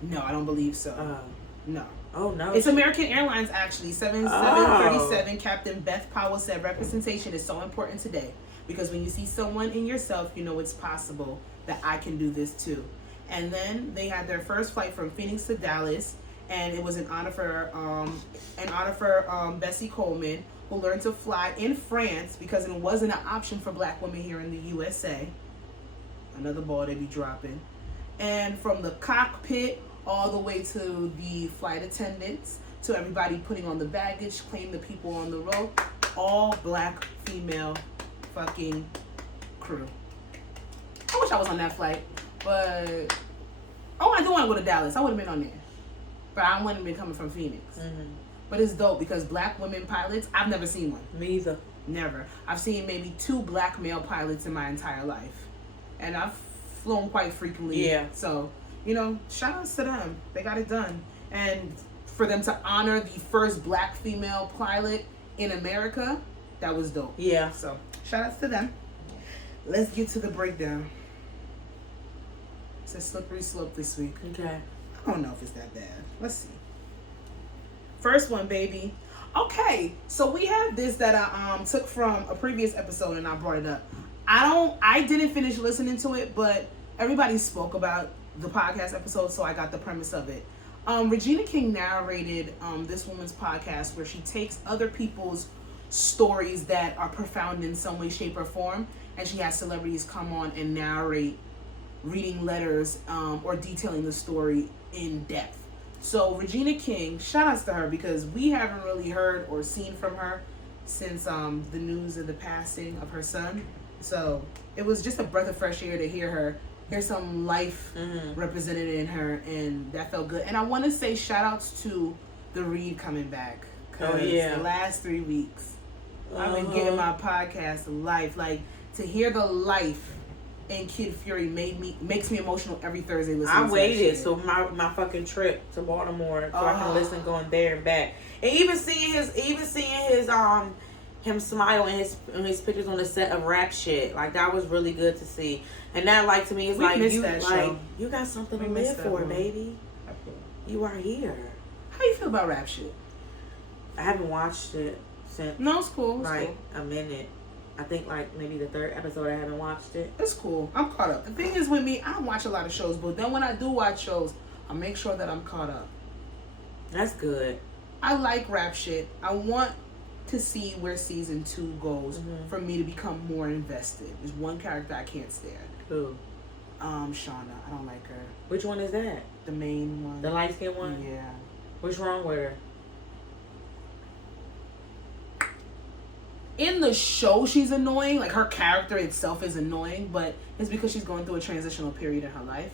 No, I don't believe so. No. Oh no. It's American Airlines actually. 7737 Captain Beth Powell said representation is so important today because when you see someone in yourself, you know it's possible that I can do this too. And then they had their first flight from Phoenix to Dallas, and it was an honor for Bessie Coleman, who learned to fly in France because it wasn't an option for black women here in the USA. Another ball they be dropping. And from the cockpit all the way to the flight attendants, to everybody putting on the baggage, cleaning the people on the road, all black female fucking crew. I wish I was on that flight, but I do want to go to Dallas. I would have been on there, but I wouldn't have been coming from Phoenix. Mm-hmm. But it's dope because black women pilots, I've never seen one. Me either. Never. I've seen maybe 2 black male pilots in my entire life, and I've flown quite frequently. Yeah. So, shout outs to them. They got it done. And for them to honor the first black female pilot in America, that was dope. Yeah. So, shout outs to them. Let's get to the breakdown. It's a slippery slope this week. Okay. I don't know if it's that bad. Let's see. First one, baby. Okay, so we have this that I took from a previous episode and I brought it up. I didn't finish listening to it, but everybody spoke about the podcast episode, so I got the premise of it. Regina King narrated this woman's podcast where she takes other people's stories that are profound in some way, shape, or form, and she has celebrities come on and narrate reading letters or detailing the story in depth. So Regina King, shout outs to her because we haven't really heard or seen from her since the news of the passing of her son. So it was just a breath of fresh air to hear some life represented in her, and that felt good. And I want to say shout outs to the Reed coming back because the last 3 weeks I've been giving my podcast life. Like, to hear the life in Kid Fury makes me emotional every Thursday listening I to waited that shit. so my fucking trip to Baltimore so I can listen going there and back, and even seeing his him smile in his pictures on the set of Rap Shit, like that was really good to see. And that, like, to me, is like you got something to live for, baby. You are here. How you feel about Rap Shit? I haven't watched it since No, it's cool. It's cool. a minute. I think like maybe the 3rd episode I haven't watched it. It's cool. I'm caught up. The thing is with me, I don't watch a lot of shows, but then when I do watch shows, I make sure that I'm caught up. That's good. I like rap shit. I want to see where season 2 goes for me to become more invested. There's one character I can't stand. Who? Shauna. I don't like her. Which one is that? The main one. The light skinned one? Yeah. What's wrong with her? In the show, she's annoying. Like, her character itself is annoying, but it's because she's going through a transitional period in her life.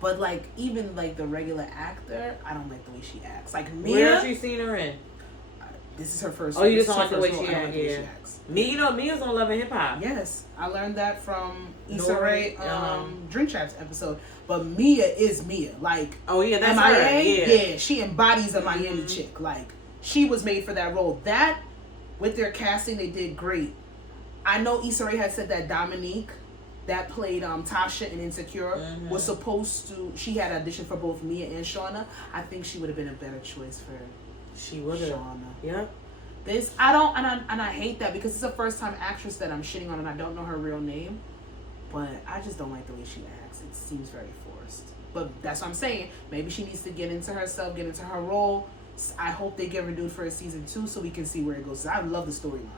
But, like, even, like, the regular actor, I don't like the way she acts. Like, Mia... Where have you seen her in? This is her first... Oh, you just don't like the way she acts? Me, you know, Mia's on Love and Hip Hop. Yes. I learned that from Issa Rae, Drink Champs episode. But Mia is Mia. Like... Oh, yeah, that's her. Yeah. Yeah, she embodies a Miami chick. Like, she was made for that role. That... With their casting, they did great. I know Issa Rae had said that Dominique, that played Tasha in Insecure, was supposed to... She had auditioned for both Mia and Shauna. I think she would have been a better choice for She would have. Shauna. Yep. This... I don't... And I hate that because it's a first-time actress that I'm shitting on and I don't know her real name. But I just don't like the way she acts. It seems very forced. But that's what I'm saying. Maybe she needs to get into herself, get into her role. I hope they get renewed for a season 2 so we can see where it goes. I love the storyline.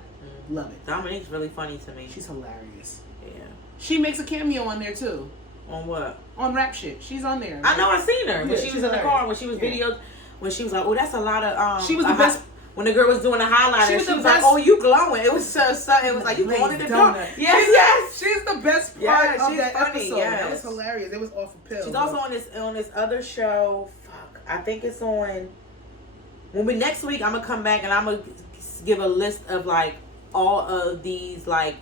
Love it. Dominique's really funny to me. She's hilarious. Yeah. She makes a cameo on there too. On what? On rap shit. She's on there. I know. I seen her when she was in the car. When she was videoed. When she was like, "Oh, that's a lot of." She was the best. When the girl was doing the highlighter, she was like, "Oh, you glowing." It was so. It was like you glowing in the dark. Yes. She's the best part of she's that funny, episode. yes. That was hilarious. It was off a pill. She's also on this other show. Fuck. I think it's on. Next week, I'm gonna come back and I'm gonna give a list of like all of these like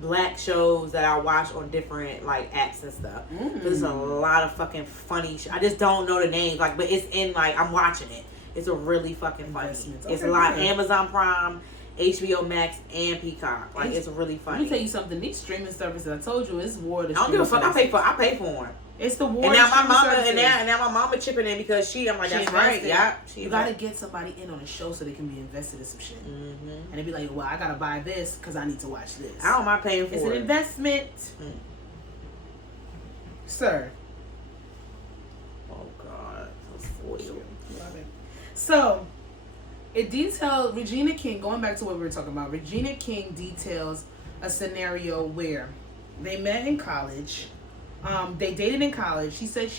black shows that I watch on different like apps and stuff. There's a lot of fucking funny. I just don't know the names, like, but it's in like I'm watching it. It's a really fucking funny. It's a lot. Amazon Prime, HBO Max, and Peacock. Like it's really funny. Let me tell you something. These streaming services, I told you, it's war. I don't give a fuck. I pay for them. It's the war. And now my mama and now my mama chipping in because I'm like, that's right. Yeah. You gotta get somebody in on a show so they can be invested in some shit. And they be like, well, I gotta buy this because I need to watch this. I don't mind paying for it. It's an investment. Sir. Oh God. So spoiled. Love it. So it details Regina King, going back to what we were talking about, Regina King details a scenario where they met in college. They dated in college. She said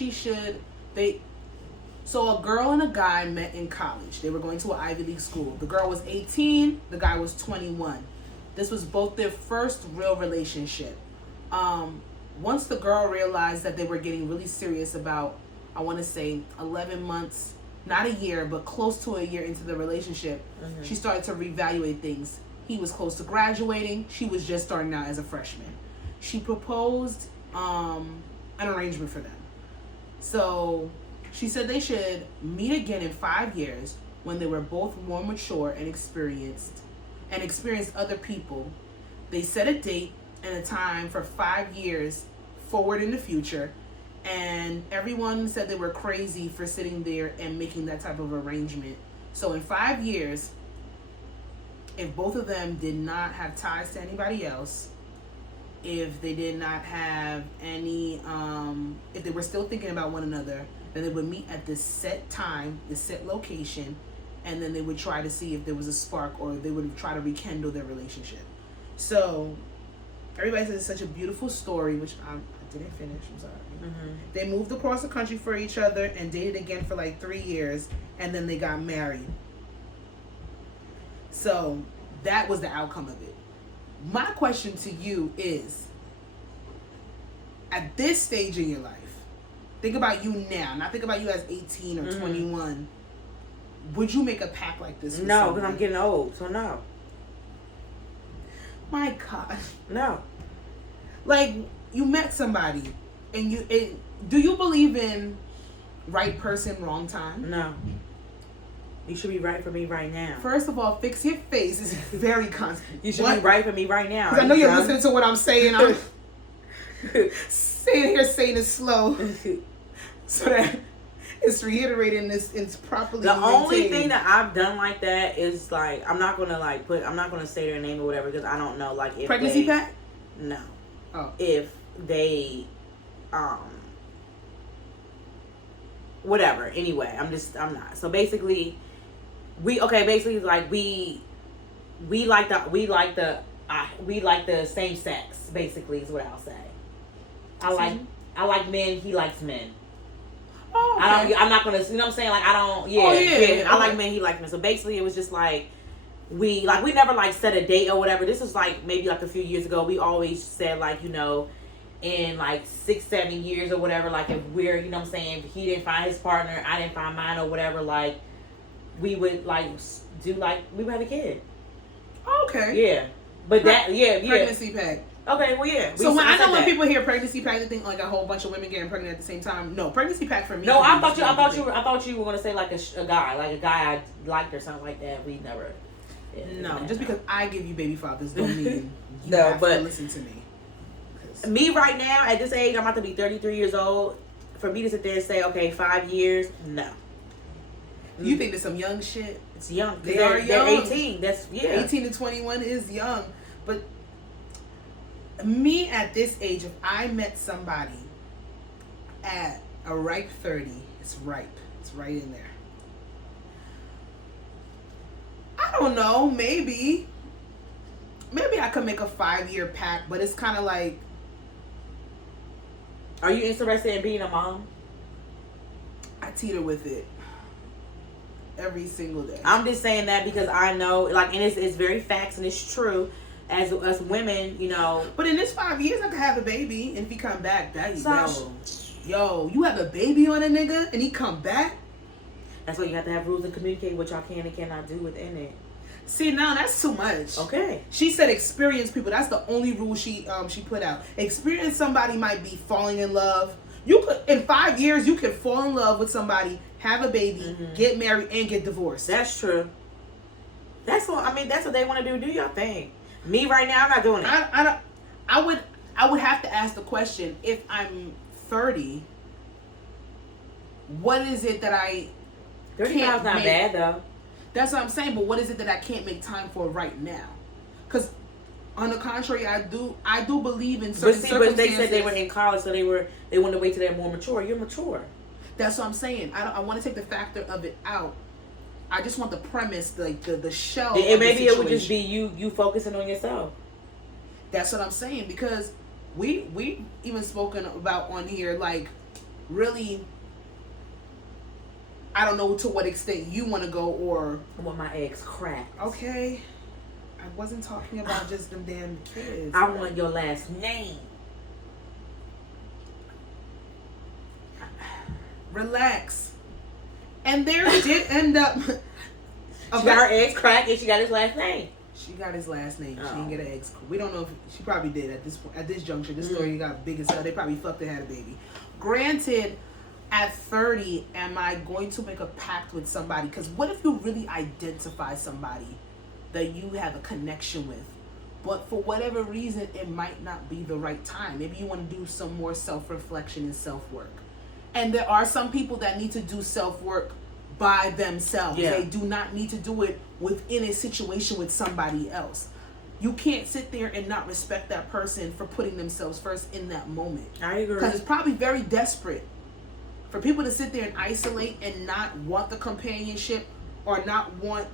so a girl and a guy met in college. They were going to an Ivy League school. The girl was 18, the guy was 21. This was both their first real relationship. Once the girl realized that they were getting really serious about, I want to say 11 months, not a year, but close to a year into the relationship, she started to reevaluate things. He was close to graduating. She was just starting out as a freshman. She proposed an arrangement for them. So she said they should meet again in 5 years when they were both more mature and experienced other people. They set a date and a time for 5 years forward in the future, and everyone said they were crazy for sitting there and making that type of arrangement. So in 5 years, if both of them did not have ties to anybody else, if they did not have any, if they were still thinking about one another, then they would meet at this set time, this set location, and then they would try to see if there was a spark, or they would try to rekindle their relationship. So everybody says it's such a beautiful story, which I didn't finish, I'm sorry. They moved across the country for each other and dated again for like 3 years, and then they got married. So that was the outcome of it. My question to you is, at this stage in your life, think about you now, not think about you as 18 or 21. Would you make a pact like this with No, because I'm getting old, so no. My God. No. Like, you met somebody, and do you believe in right person, wrong time? No. You should be right for me right now. First of all, fix your face. It's very constant. You should be right for me right now. Because I know you're listening to what I'm saying. I'm saying it slow so that it's reiterating this. It's properly. The only thing that I've done like that is like I'm not gonna say their name or whatever because I don't know like if pregnancy pact. No. Oh. If they whatever. Anyway, I'm not. So basically, basically like we like the same sex. Basically, is what I'll say. I like men. He likes men. Oh, okay. I'm not gonna. You know what I'm saying? Like I don't. Yeah. Oh, yeah. I like men. He likes men. So basically, it was just like we never like set a date or whatever. This was like maybe like a few years ago. We always said like, you know, in like 6-7 years or whatever. Like if we're, you know what I'm saying, if he didn't find his partner, I didn't find mine or whatever. Like we would like do like we would have a kid. Okay. Yeah. But pregnancy pack. Okay, well, yeah. So when people hear pregnancy pack, they think like a whole bunch of women getting pregnant at the same time. No, pregnancy pack for me. No, I thought you were gonna say like a guy I liked or something like that. We never. Yeah, no, just because I give you baby fathers don't mean you no. have But to listen to me. Me right now at this age, I'm about to be 33 years old. For me to sit there and say, okay, 5 years, no. You think there's some young shit? It's young. They're young. They're 18. That's 18 to 21 is young, but. Me at this age, if I met somebody at a ripe 30, it's ripe. It's right in there. I don't know. Maybe I could make a 5-year pact, but it's kind of like. Are you interested in being a mom? I teeter with it every single day. I'm just saying that because I know, like, and it's very facts and it's true. As us women, you know. But in this 5 years, I could have a baby, and if he come back, that yo, you have a baby on a nigga, and he come back. That's why you have to have rules and communicate what y'all can and cannot do within it. See, now that's too much. Okay. She said experienced people. That's the only rule she put out. Experienced somebody might be falling in love. You could in 5 years you could fall in love with somebody, have a baby, get married, and get divorced. That's true. That's what That's what they want to do. Do your thing. Me right now, I'm not doing it. I would have to ask the question, if I'm 30, what is it that I 35 is not bad though. That's what I'm saying, but what is it that I can't make time for right now? Because on the contrary, I do believe in certain circumstances. But they said they were in college, so they wanted to wait till they're more mature. You're mature. That's what I'm saying. I want to take the factor of it out. I just want the premise, like the shell. And maybe it would just be you focusing on yourself. That's what I'm saying, because we even spoken about on here, like, really, I don't know to what extent you want to go, or I want my eggs cracked. Okay, I wasn't talking about just them damn kids. I want your last name. Relax. And there did end up. She got her eggs cracked and she got his last name. She got his last name. She didn't get her eggs. We don't know if she probably did at this point. At this juncture, this story got big as hell. They probably fucked and had a baby. Granted, at 30, am I going to make a pact with somebody? Because what if you really identify somebody that you have a connection with, but for whatever reason, it might not be the right time? Maybe you want to do some more self-reflection and self-work. And there are some people that need to do self-work by themselves. Yeah. They do not need to do it within a situation with somebody else. You can't sit there and not respect that person for putting themselves first in that moment. I agree. Because it's probably very desperate for people to sit there and isolate and not want the companionship or not want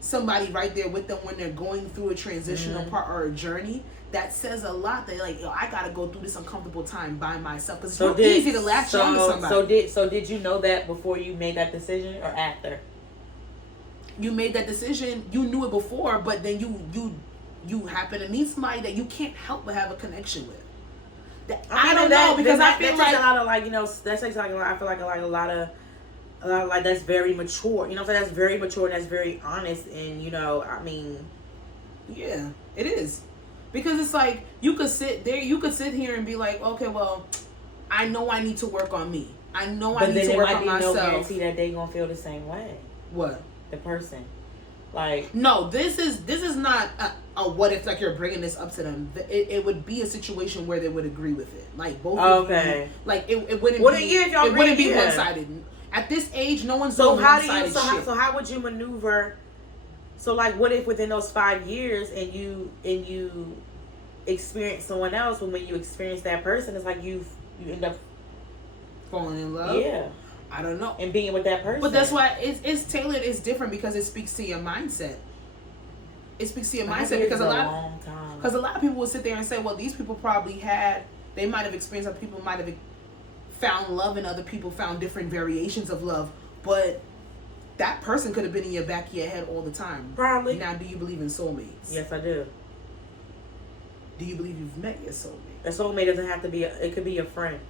somebody right there with them when they're going through a transitional part or a journey. That says a lot. That like, yo, I gotta go through this uncomfortable time by myself, because it's easy to latch on to somebody. So did you know that before you made that decision or after? You made that decision. You knew it before, but then you happen to meet somebody that you can't help but have a connection with. I don't know, because I feel like a lot of, like, you know, that takes like I feel like a lot of like that's very mature. You know what I'm saying? That's very mature and that's very honest. And, you know, I mean, yeah, it is. Because it's like, you could sit here and be like, okay, well, I know I need to work on me. I know I need to work on myself. But then there might be no guarantee that they gonna feel the same way. What? The person. Like, no, this is not a what if, like, you're bringing this up to them. It would be a situation where they would agree with it. Like, both of you, like, it wouldn't be one-sided. At this age, no one's doing one-sided shit. So how would you maneuver? So, like, what if within those 5 years and you experience someone else, when you experience that person, it's like you end up falling in love? Yeah. I don't know. And being with that person. But that's why it's tailored. It's different because it speaks to your mindset. It speaks to your mindset because a lot of people will sit there and say, well, these people probably they might have experienced, other people might have found love, and other people found different variations of love, but that person could have been in your back of your head all the time. Probably. Now, do you believe in soulmates? Yes, I do. Do you believe you've met your soulmate? A soulmate doesn't have to be, it could be a friend.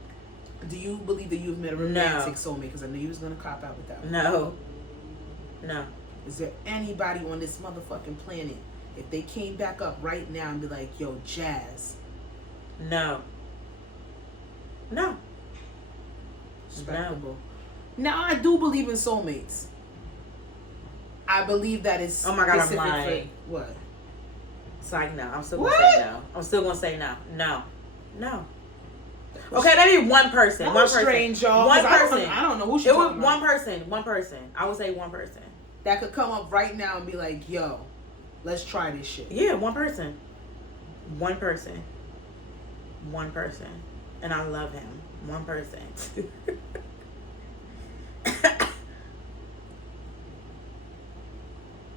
Do you believe that you've met a romantic soulmate? Because I knew you was going to cop out with that one. No. Is there anybody on this motherfucking planet, if they came back up right now and be like, yo, Jazz? No. Respectable. Now, I do believe in soulmates. I believe that it's oh my God, I'm lying. What? It's like, no. I'm still going to say no. I'm still going to say no. No. Okay, maybe one person. That one was person. Strange, y'all. One person. I don't know who she's talking about. One person. I would say one person. That could come up right now and be like, yo, let's try this shit. Yeah, one person. And I love him. One person.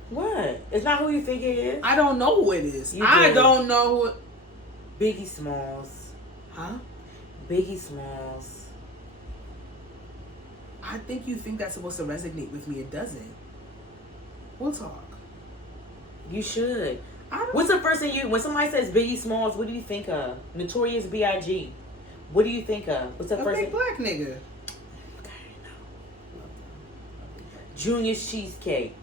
What? It's not who you think it is? I don't know who it is. I don't know who. Biggie Smalls. Huh? Biggie Smalls. I think you think that's supposed to resonate with me. It doesn't. We'll talk. You should. What's the first thing when somebody says Biggie Smalls, what do you think of? Notorious B.I.G. What do you think of? What's the first big black nigga. Okay, no. Junior's Cheesecake.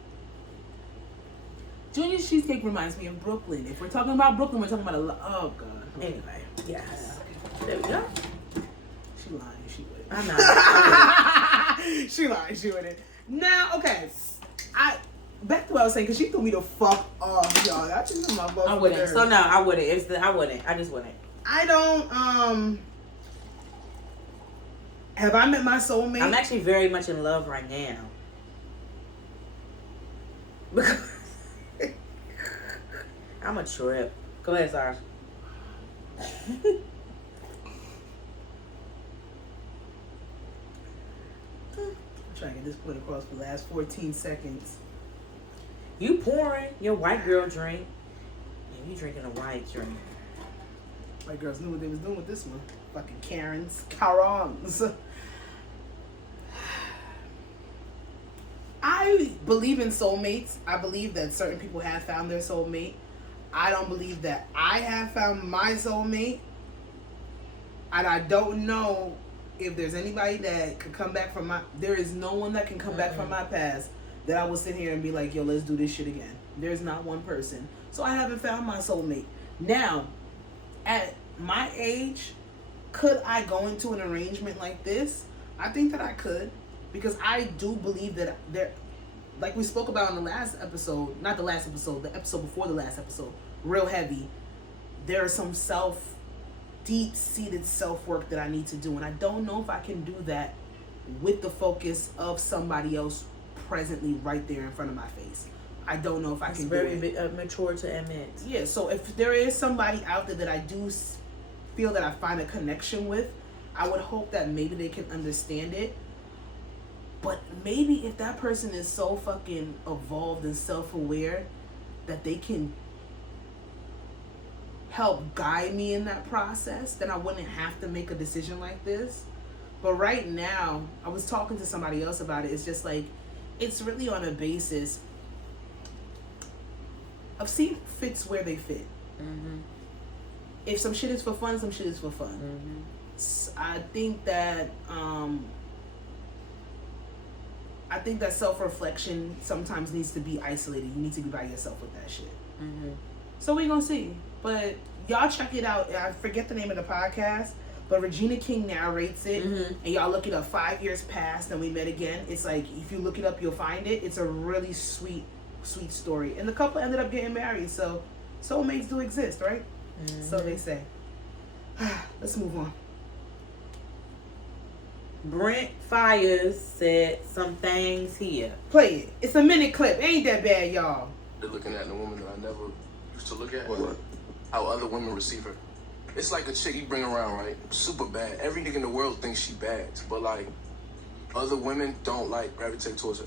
Junior's Cheesecake reminds me of Brooklyn. If we're talking about Brooklyn, we're talking about oh God. Anyway, yes. There we go. She lying. She with it. I know. She lying. She with it. Now, okay. Back to what I was saying, because she threw me the fuck off, y'all. That just is my vote. I wouldn't. So no, I wouldn't. I wouldn't. I just wouldn't. I don't. Have I met my soulmate? I'm actually very much in love right now. Because I'm a trip. Go ahead, Sasha. I'm trying to get this point across for the last 14 seconds. You pouring your white girl drink, and you drinking a white drink. White girls knew what they was doing with this one. Fucking Karens. I believe in soulmates. I believe that certain people have found their soulmate. I don't believe that I have found my soulmate. And I don't know if there's anybody that could come back from there is no one that can come back from my past that I will sit here and be like, yo, let's do this shit again. There's not one person. So I haven't found my soulmate. Now, at my age, could I go into an arrangement like this? I think that I could. Because I do believe that like we spoke about in the last episode, not the last episode, the episode before the last episode, real heavy, there is some deep-seated self-work that I need to do. And I don't know if I can do that with the focus of somebody else presently right there in front of my face. I don't know if I can do it. It's very mature to admit. Yeah, so if there is somebody out there that I do feel that I find a connection with, I would hope that maybe they can understand it. But maybe if that person is so fucking evolved and self-aware that they can help guide me in that process, then I wouldn't have to make a decision like this. But right now, I was talking to somebody else about it. It's just like, it's really on a basis of seeing fits where they fit. Mm-hmm. If some shit is for fun, some shit is for fun. Mm-hmm. I think that self-reflection sometimes needs to be isolated. You need to be by yourself with that shit. Mm-hmm. So we gonna see. But y'all check it out. I forget the name of the podcast, but Regina King narrates it. Mm-hmm. And y'all look it up. 5 years passed and we met again. It's like, if you look it up, you'll find it. It's a really sweet story. And the couple ended up getting married. So soulmates do exist, right? Mm-hmm. So they say. Let's move on. Brent Fires said some things here. Play it. It's a minute clip. Ain't that bad, y'all. They're looking at the woman that I never used to look at. What? How other women receive her. It's like a chick you bring around, right? Super bad. Every nigga in the world thinks she bad. But like, other women don't like gravitate towards her.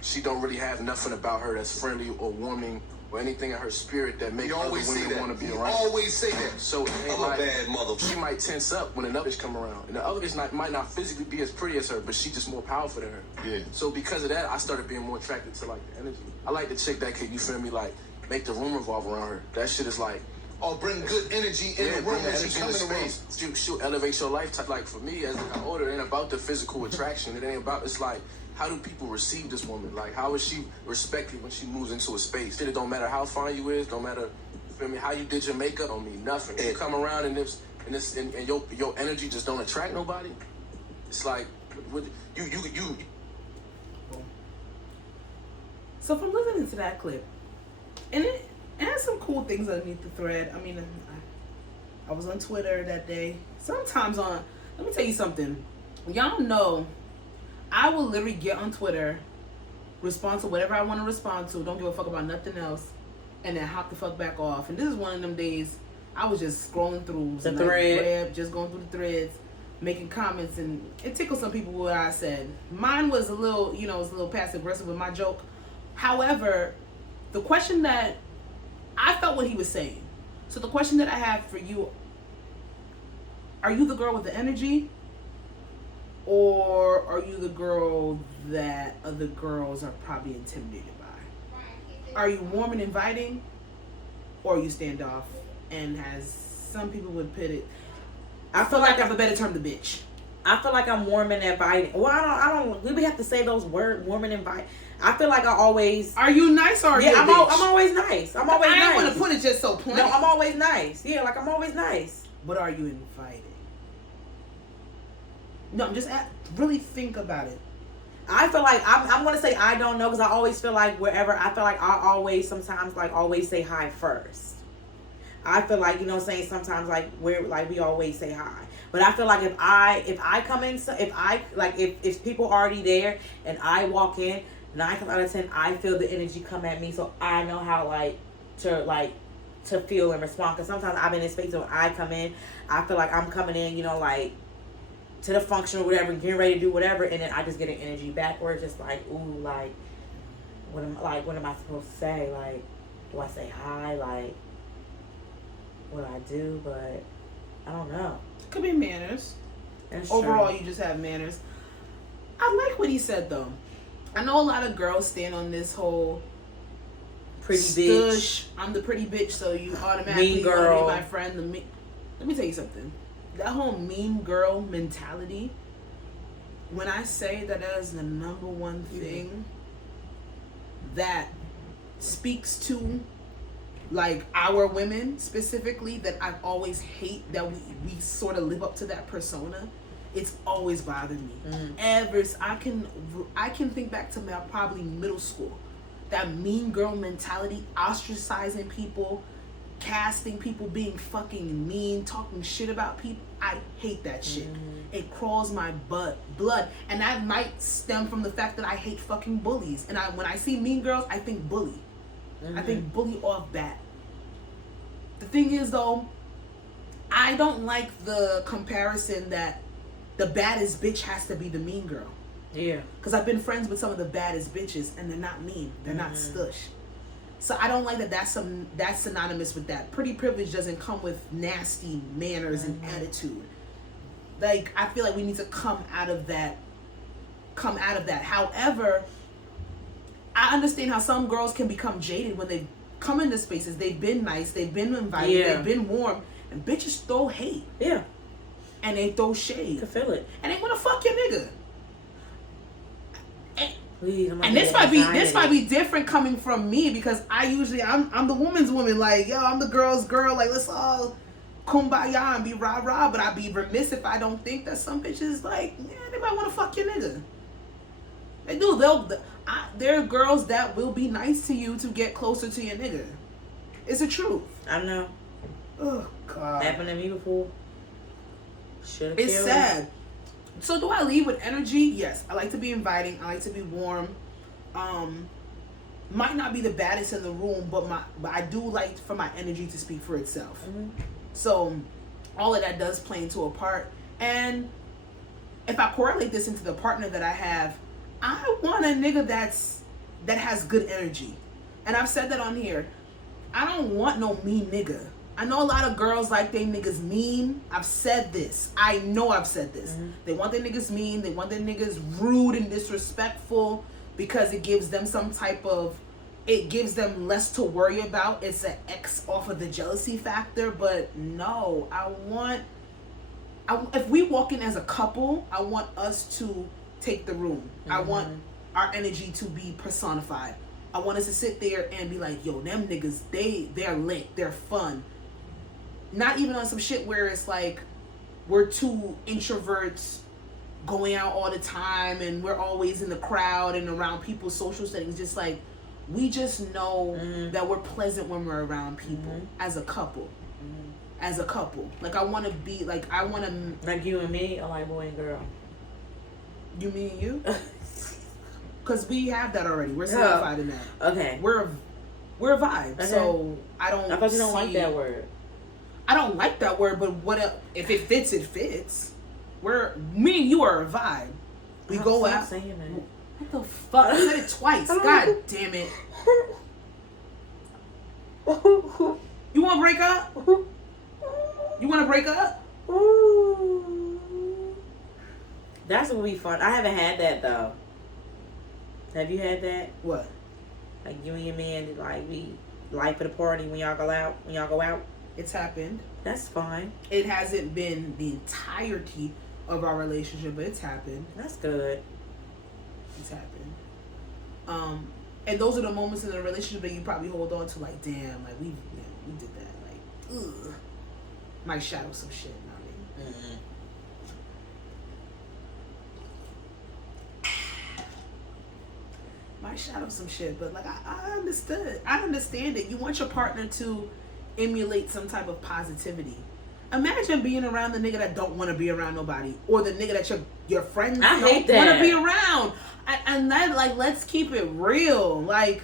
She don't really have nothing about her that's friendly or warming or anything in her spirit that makes other women want to be around. Always say that. So it ain't I'm like a bad motherfucker. she might tense up when another bitch come around, and the other bitch might not physically be as pretty as her, but she just more powerful than her. Yeah. So because of that, I started being more attracted to like the energy. I like the chick that could, you feel me, like make the room revolve around her. That shit is like. Or bring good energy in the room bring when that she energy in come the in the room. space. She'll elevate your life. Like for me, as I got older, it ain't about the physical attraction. It ain't about. It's like, how do people receive this woman? Like, how is she respected when she moves into a space? It don't matter how fine you is. Don't matter, you feel me? How you did your makeup don't mean nothing. You come around and your energy just don't attract nobody. It's like, you. So from listening to that clip, and it has some cool things underneath the thread. I mean, I was on Twitter that day. Sometimes let me tell you something. Y'all know, I will literally get on Twitter, respond to whatever I want to respond to, don't give a fuck about nothing else, and then hop the fuck back off. And this is one of them days I was just scrolling through the thread, just going through the threads, making comments, and it tickled some people what I said. Mine was a little, it was a little passive aggressive with my joke. However, the question that I felt what he was saying. So the question that I have for you, are you the girl with the energy? Or are you the girl that other girls are probably intimidated by? Are you warm and inviting? Or are you standoff? And as some people would put it, I feel like I have a better term, the bitch. I feel like I'm warm and inviting. Well, I don't. We would have to say those words, warm and inviting. I feel like I always. Are you nice or are you? I'm always nice. I'm always nice. I ain't want to put it just so plain. No, I'm always nice. Yeah, like I'm always nice. But are you inviting? No, I'm just really think about it. I feel like I'm gonna say I don't know because I always feel like wherever I feel like I always sometimes like always say hi first. I feel like sometimes like we always say hi. But I feel like if I come in, if people are already there and I walk in, 9 times out of 10 I feel the energy come at me, so I know how to feel and respond. Because sometimes I've been in space when I come in, I feel like I'm coming in, to the function or whatever, getting ready to do whatever, and then I just get an energy back where it's just like, ooh, what am I supposed to say? Like, do I say hi? Like, what do I do? But I don't know. Could be manners. That's Overall, true. you just have manners. I like what he said though. I know a lot of girls stand on this whole pretty stush, bitch. I'm the pretty bitch, so you automatically mean girl. want to be my friend. Let me tell you something. That whole mean girl mentality. When I say that is the number one thing that speaks to like our women specifically, that I always hate that we sort of live up to that persona. It's always bothered me. I can think back to my probably middle school. That mean girl mentality, ostracizing people, casting people, being fucking mean, talking shit about people. I hate that shit. It crawls my blood. And that might stem from the fact that I hate fucking bullies. And when I see mean girls, I think bully. I think bully off bat. The thing is though, I don't like the comparison that the baddest bitch has to be the mean girl. Yeah. Because I've been friends with some of the baddest bitches and they're not mean. They're not stush. So I don't like that that's synonymous with that. Pretty privilege doesn't come with nasty manners and attitude. Like, I feel like we need to come out of that. However, I understand how some girls can become jaded when they come into spaces. They've been nice, they've been invited, they've been warm, and bitches throw hate. Yeah. And they throw shade. You can feel it. And they want to fuck your nigga. Please, And this might be different coming from me because I'm the woman's woman. Like, yo, I'm the girl's girl. Like, let's all kumbaya and be rah rah. But I'd be remiss if I don't think that some bitches like, they might want to fuck your nigga. They do. There are girls that will be nice to you to get closer to your nigga. It's the truth. I know. Oh God. Happened to me before. It's sad. So do I lead with energy? Yes. I like to be inviting. I like to be warm. Might not be the baddest in the room, but I do like for my energy to speak for itself. So all of that does play into a part. And if I correlate this into the partner that I have, I want a nigga that has good energy. And I've said that on here. I don't want no mean nigga. I know a lot of girls like they niggas mean. I've said this. I know I've said this. Mm-hmm. They want their niggas mean. They want their niggas rude and disrespectful because it gives them some type of, it gives them less to worry about. It's an X off of the jealousy factor. But no, if we walk in as a couple, I want us to take the room. Mm-hmm. I want our energy to be personified. I want us to sit there and be like, yo, them niggas, they're lit, they're fun. Not even on some shit where it's like we're two introverts going out all the time and we're always in the crowd and around people's social settings. Just like, we just know that we're pleasant when we're around people as a couple. As a couple. Like, I want to be, like, I want to... Like you and me, or like boy and girl? You, me, and you? Because we have that already. We're solidified in that. Okay. We're a vibe. Okay. So, I thought you don't like that word. I don't like that word, but if it fits, it fits. Me and you are a vibe. We go out. Saying that. What the fuck? I said it twice. God damn it. You want to break up? You want to break up? That's gonna be fun. I haven't had that though. Have you had that? What? Like you and your man, like we life of the party when y'all go out. When y'all go out. It's happened. That's fine. It hasn't been the entirety of our relationship, but it's happened. That's good. It's happened. And those are the moments in the relationship that you probably hold on to, like, damn, like we did that, like, ugh. Might shadow some shit. You know what I mean? Might shadow some shit, but like I understood. I understand it. You want your partner to emulate some type of positivity. Imagine being around the nigga that don't want to be around nobody, or the nigga that your friends don't want to be around. And then, like, let's keep it real. Like,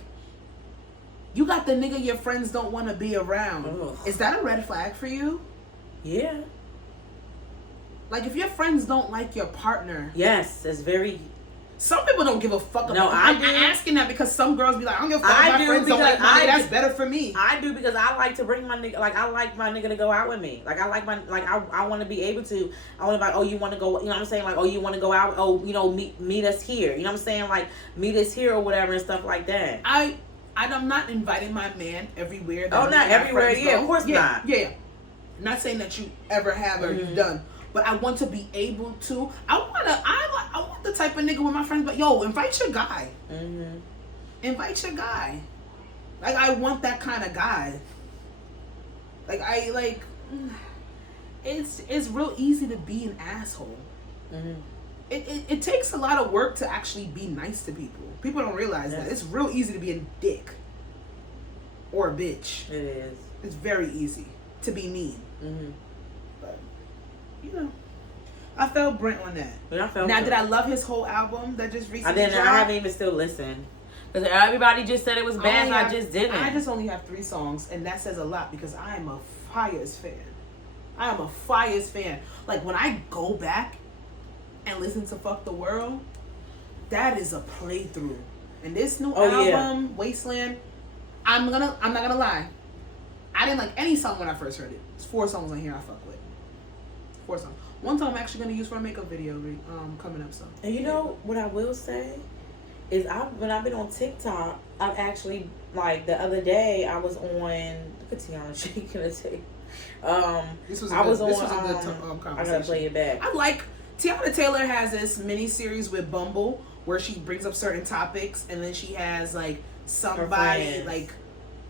you got the nigga your friends don't want to be around. Ugh. Is that a red flag for you? Yeah. Like, if your friends don't like your partner. Yes, it's very... Some people don't give a fuck about it. I'm asking that because some girls be like, I don't give a fuck if my friends don't like my nigga. That's better for me. I do because I like to bring my nigga, like, I like my nigga to go out with me. Like, I like I want to be able to, I want to be like, oh, you want to go, you know what I'm saying? Like, oh, you want to go out? Oh, you know, meet us here. You know what I'm saying? Like, meet us here or whatever and stuff like that. I'm not inviting my man everywhere. Oh, not everywhere. Yeah, of course not. Yeah. Not saying that you ever have or you've done. But I want to be able to. I want the type of nigga with my friends. But yo, invite your guy. Invite your guy. Like, I want that kind of guy. Like it's real easy to be an asshole. It takes a lot of work to actually be nice to people. People don't realize that it's real easy to be a dick or a bitch. It is. It's very easy to be mean. But, you know, I felt Brent on that. Now, did I love his whole album that just recently dropped? I haven't even still listened. Because everybody just said it was bad and I just didn't. I just only have 3 songs, and that says a lot because I am a Fires fan. I am a Fires fan. Like, when I go back and listen to Fuck the World, that is a playthrough. And this new album, Wasteland, I'm not gonna lie. I didn't like any song when I first heard it. There's 4 songs on here I fuck with. 4 songs. One song I'm actually gonna use for a makeup video coming up soon. And you know what I will say is when I've been on TikTok, I've actually, like, the other day I was on, look at Tiana shaking a tape. This was a good conversation. I gotta play it back. I like Tiana Taylor has this mini series with Bumble where she brings up certain topics, and then she has like somebody like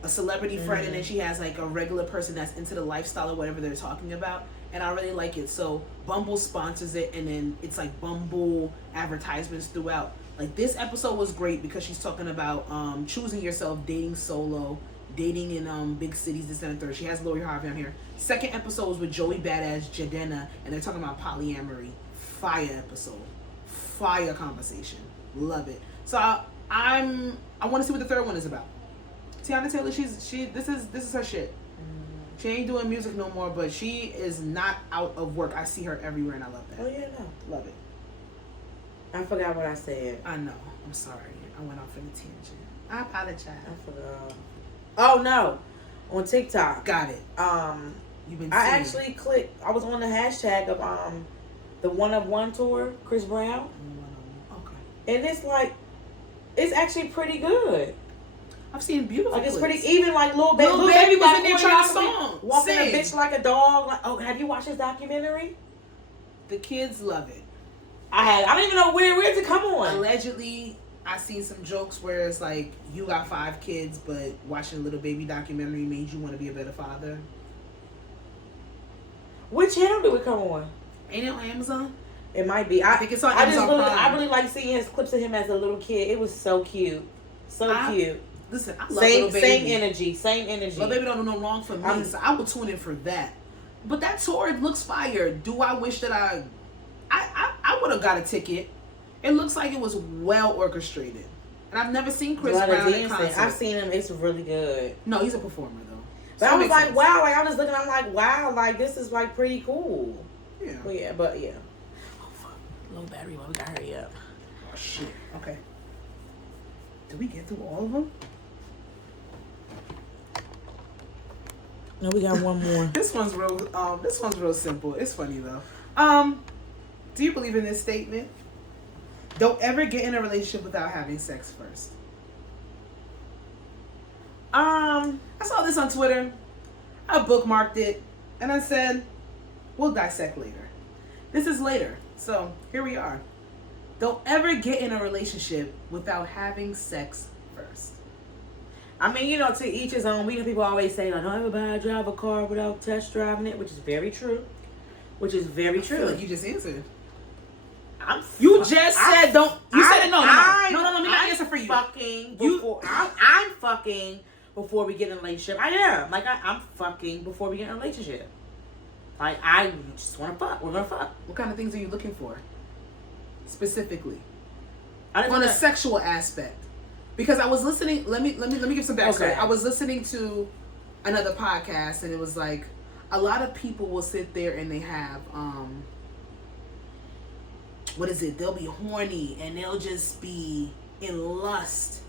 a celebrity friend, and then she has like a regular person that's into the lifestyle or whatever they're talking about. And I really like it. So Bumble sponsors it, and then it's like Bumble advertisements throughout. Like, this episode was great because she's talking about choosing yourself, dating solo, dating in big cities, this and the third. She has Lori Harvey on here. Second episode was with Joey Badass, Jadena, and they're talking about polyamory. Fire episode. Fire conversation. Love it. So I want to see what the third one is about. Tiana Taylor, this is her shit. She ain't doing music no more, but she is not out of work. I see her everywhere, and I love that. Oh yeah, no, love it. I forgot what I said. I know. I'm sorry. I went off in a tangent. I apologize. I forgot. Oh no, on TikTok. Got it. You've been. I seeing. actually clicked. I was on the hashtag of the One of One tour, Chris Brown, Okay. and it's like, it's actually pretty good. I've seen beautiful. Like it's clips. pretty. Even like Lil Baby was in there trying to song. walking Sing. a bitch like a dog. Like, oh, have you watched his documentary? The kids love it. I don't even know where to come on. Allegedly, I seen some jokes where it's like you got 5 kids, but watching a Little Baby documentary made you want to be a better father. Which channel do it come on? Ain't it on Amazon? It might be. I think it's on I just Amazon really, Prime. I really like seeing his clips of him as a little kid. It was so cute, cute. Listen, I love Same Little Baby. same energy. Little Baby don't do no wrong for me, so I will tune in for that. But that tour looks fire. Do I wish that I would have got a ticket? It looks like it was well orchestrated, and I've never seen Chris Brown in concert. I've seen him. It's really good. No, he's a performer though. But So I was it like, makes sense. wow. Like I was looking. I'm like, wow. Like this is like pretty cool. Yeah. But yeah. Oh fuck. Low battery. Well, we gotta hurry up. Oh shit. Okay. Did we get through all of them? No, we got one more. This one's real simple. It's funny though. Do you believe in this statement? Don't ever get in a relationship without having sex first. I saw this on Twitter. I bookmarked it and I said, we'll dissect later. This is later. So here we are. Don't ever get in a relationship without having sex first. I mean, you know, to each his own. We know people always say, like, don't ever drive a car without test driving it, which is very true. I feel like you just answered. You just said don't. You said it. No. Let me not answer for you. I'm fucking before we get in a relationship. I am. Like, I'm fucking before we get in a relationship. Like, I just want to fuck. We're going to fuck. What kind of things are you looking for? Specifically. On a sexual aspect. Because I was listening, let me give some backstory. Okay. I was listening to another podcast and it was like a lot of people will sit there and they have they'll be horny and they'll just be in lust.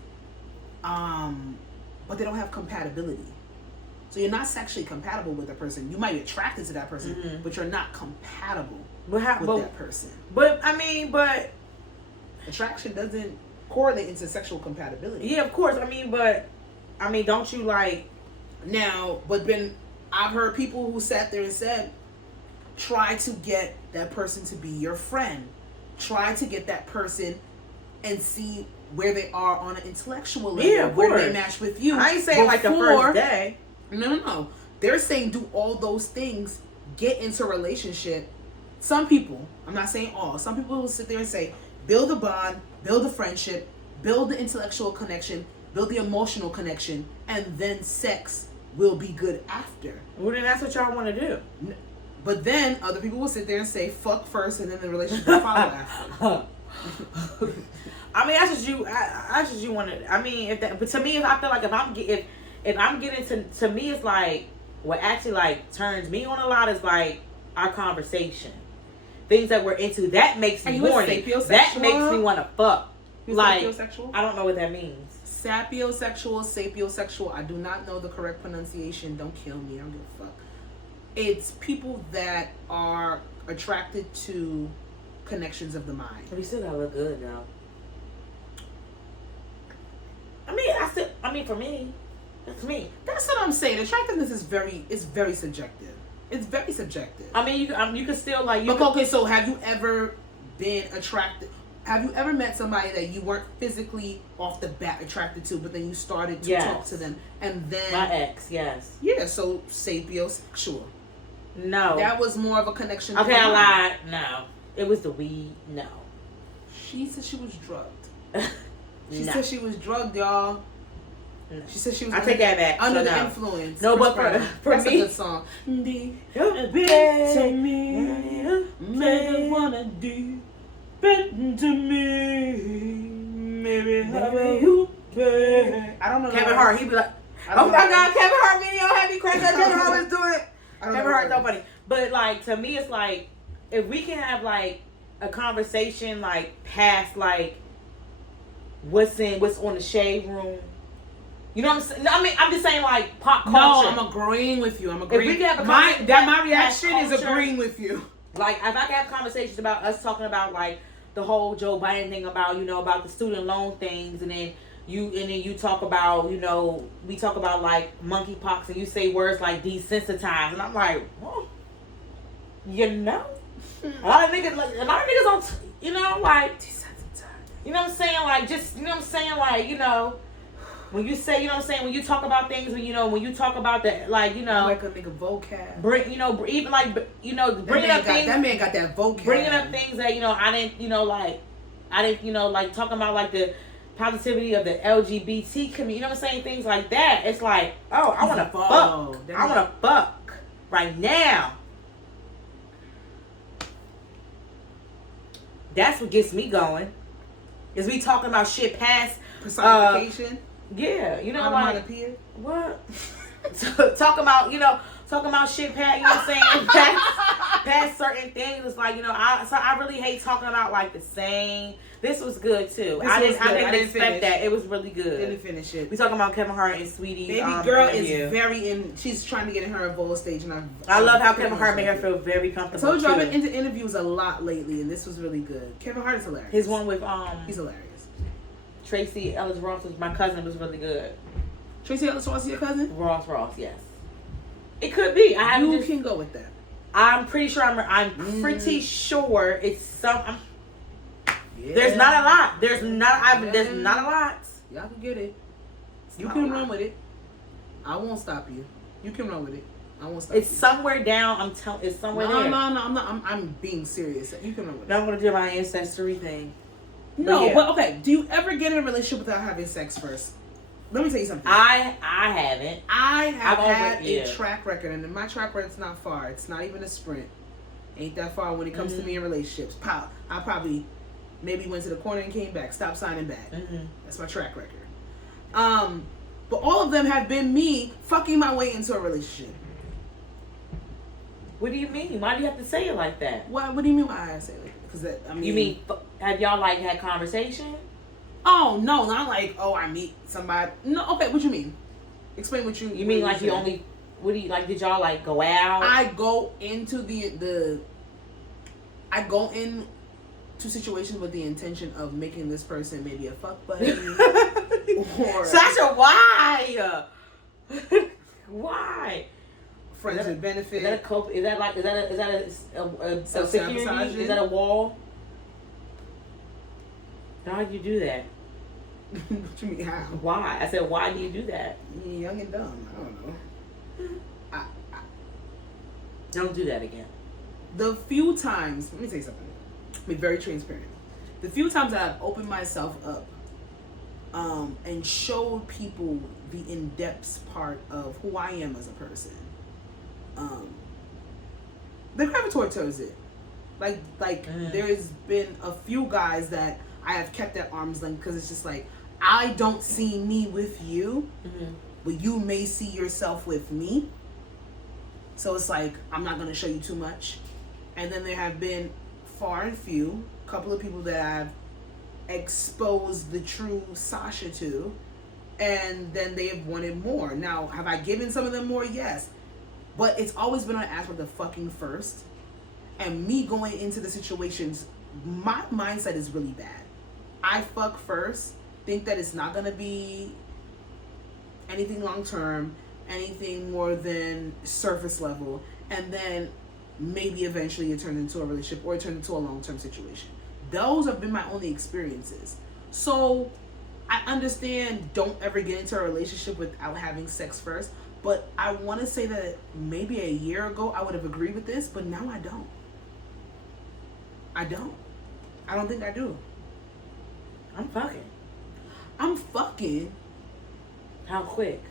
But they don't have compatibility. So you're not sexually compatible with that person. You might be attracted to that person, but you're not compatible with that person. But attraction doesn't correlate into sexual compatibility. Yeah, of course. Don't you like now? But then I've heard people who sat there and said, try to get that person to be your friend. Try to get that person and see where they are on an intellectual level. Yeah, of where course. they match with you. I ain't saying like the first day. No. They're saying do all those things, get into a relationship. Some people, I'm not saying all, some people will sit there and say, build a bond, build a friendship, build the intellectual connection, build the emotional connection, and then sex will be good after. Well, then that's what y'all want to do. But then other people will sit there and say, fuck first, and then the relationship will follow after. I mean, that's just you want to. I mean, but to me, I feel like if I'm getting to me, it's like what actually like turns me on a lot is like our conversation, things that we're into. That makes me horny. That makes me want to fuck. Like, sapiosexual? I don't know what that means. Sapiosexual. I do not know the correct pronunciation. Don't kill me. I don't give a fuck. It's people that are attracted to connections of the mind. We still gotta look good though. For me, that's me. That's what I'm saying. Attractiveness is very subjective. It's very subjective. I mean, you can still like. So have you ever been attracted? Have you ever met somebody that you weren't physically off the bat attracted to, but then you started to talk to them, and then my ex, yes, yeah. So sapiosexual. No, that was more of a connection. Okay, I lied. No, it was the weed. No, she said she was drugged. She said she was drugged, y'all. No. She said she was. I take that back. Under the influence. No, but for that's me, a good song. To me, maybe wanna do better to me. Maybe you. I don't know. Kevin Hart. He'd be like, "Oh my God, Kevin Hart video had me crazy. Kevin Hart was doing it." Kevin Hart, nobody. But like to me, it's like if we can have like a conversation like past like what's on the shade room. You know what I'm saying? No, I mean, I'm just saying like pop culture. No, I'm agreeing with you. I'm agreeing. If we can have a my reaction is agreeing with you. Like, if I can have conversations about us talking about like the whole Joe Biden thing about, you know, about the student loan things, and then you talk about, you know, we talk about like monkeypox, and you say words like desensitized, and I'm like, well, you know, a lot of niggas on, you know, like desensitized. You know what I'm saying? Like, just, you know what I'm saying? Like, you know. When you say, you know what I'm saying, when you talk about things, when you talk about the, like, you know, like a nigga vocab, bring, you know, even like, you know, bringing up things. That man got that vocab. Bringing up things that, you know, I didn't, you know, like talking about like the positivity of the LGBT community. You know what I'm saying? Things like that. It's like, oh, I want to fuck. I want to fuck right now. That's what gets me going. Is we talking about shit past personification. Yeah, you know, like what? talking about shit past, you know what I'm saying? past certain things. It's like, you know, I really hate talking about like the same. This was good too. I didn't expect that. It was really good. Didn't finish it. We talking about Kevin Hart and Sweetie. Baby girl is very in. She's trying to get in her vocal stage, and I love how Kevin Hart made her feel very comfortable. I told you I've been into interviews a lot lately, and this was really good. Kevin Hart is hilarious. His one with he's hilarious. Tracy Ellis Ross was my cousin, was really good. Tracy Ellis Ross is your cousin? Ross, yes. It could be. You can go with that. I'm pretty sure. I'm pretty sure it's some. There's not a lot. There's not a lot. Y'all can get it. You can run with it. I won't stop you. You can run with it. I won't stop. It's somewhere down. I'm telling. It's somewhere there. No. I'm not. I'm being serious. You can run with it. Now I'm gonna do my ancestry thing. No, but okay. Do you ever get in a relationship without having sex first? Let me tell you something. I haven't. I have had a track record, and my track record's not far. It's not even a sprint. Ain't that far when it comes to me in relationships. I probably maybe went to the corner and came back. Stop signing back. That's my track record. But all of them have been me fucking my way into a relationship. What do you mean? Why do you have to say it like that? What do you mean why I say it like that? Because you mean have y'all like had conversation? Oh no, not like I meet somebody. No, okay. What you mean? Explain what you. You mean like you only? What do you like? Did y'all like go out? I go into I go into situations with the intention of making this person maybe a fuck buddy. Or Sasha, why? Why? Friends with benefit. Is that a cope? Is that a security? Is that a wall? How do you do that? What you mean how? Why? I said, why do you do that? Young and dumb. I don't know. Don't do that again. The few times, let me tell you something. Be very transparent. The few times that I've opened myself up and showed people the in-depth part of who I am as a person, they gravitate towards it. Like there's been a few guys that I have kept at arm's length because it's just like, I don't see me with you, but you may see yourself with me. So it's like, I'm not going to show you too much. And then there have been far and few, couple of people that I've exposed the true Sasha to, and then they have wanted more. Now, have I given some of them more? Yes. But it's always been on the aspect of fucking first. And me going into the situations, my mindset is really bad. I fuck first, think that it's not going to be anything long term, anything more than surface level, and then maybe eventually it turns into a relationship or it turns into a long-term situation. Those have been my only experiences. So I understand don't ever get into a relationship without having sex first, but I want to say that maybe a year ago I would have agreed with this, but now I don't. I don't think I do. I'm fucking. How quick?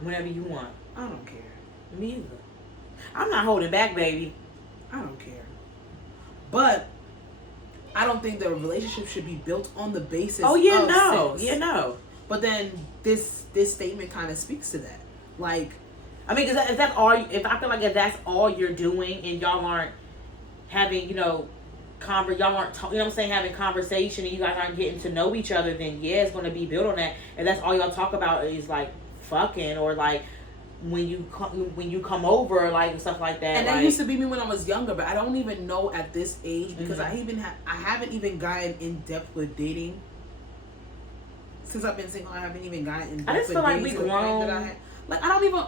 Whenever you want. I don't care. Me either. I'm not holding back, baby. I don't care. But I don't think the relationship should be built on the basis of sex. Yeah, no. But then this statement kind of speaks to that. Like, I mean, is that all? If I feel like if that's all you're doing and y'all aren't having, you know, y'all aren't, you know what I'm saying, having conversation, and you guys aren't getting to know each other, then yeah, it's gonna be built on that. And that's all y'all talk about is like fucking, or like when you come over, like and stuff like that. And that like, used to be me when I was younger, but I don't even know at this age because Mm-hmm. I haven't even gotten in depth with dating since I've been single. I haven't even gotten in depth I just with feel like dating we to the point grown. that I had. Like I don't even.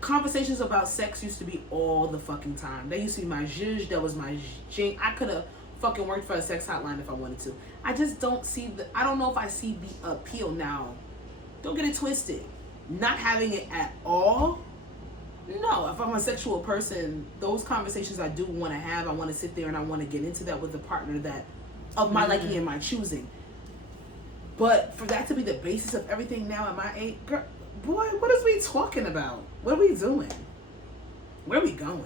Conversations about sex used to be all the fucking time. That used to be my zhuzh. That was my jing. I could have fucking worked for a sex hotline if I wanted to. I just don't see I don't know if I see the appeal now. Don't get it twisted. Not having it at all. No, if I'm a sexual person, those conversations I do want to have. I want to sit there and I want to get into that with a partner that of my liking and my choosing. But for that to be the basis of everything now at my age, girl, boy, what is we talking about? What are we doing? Where are we going?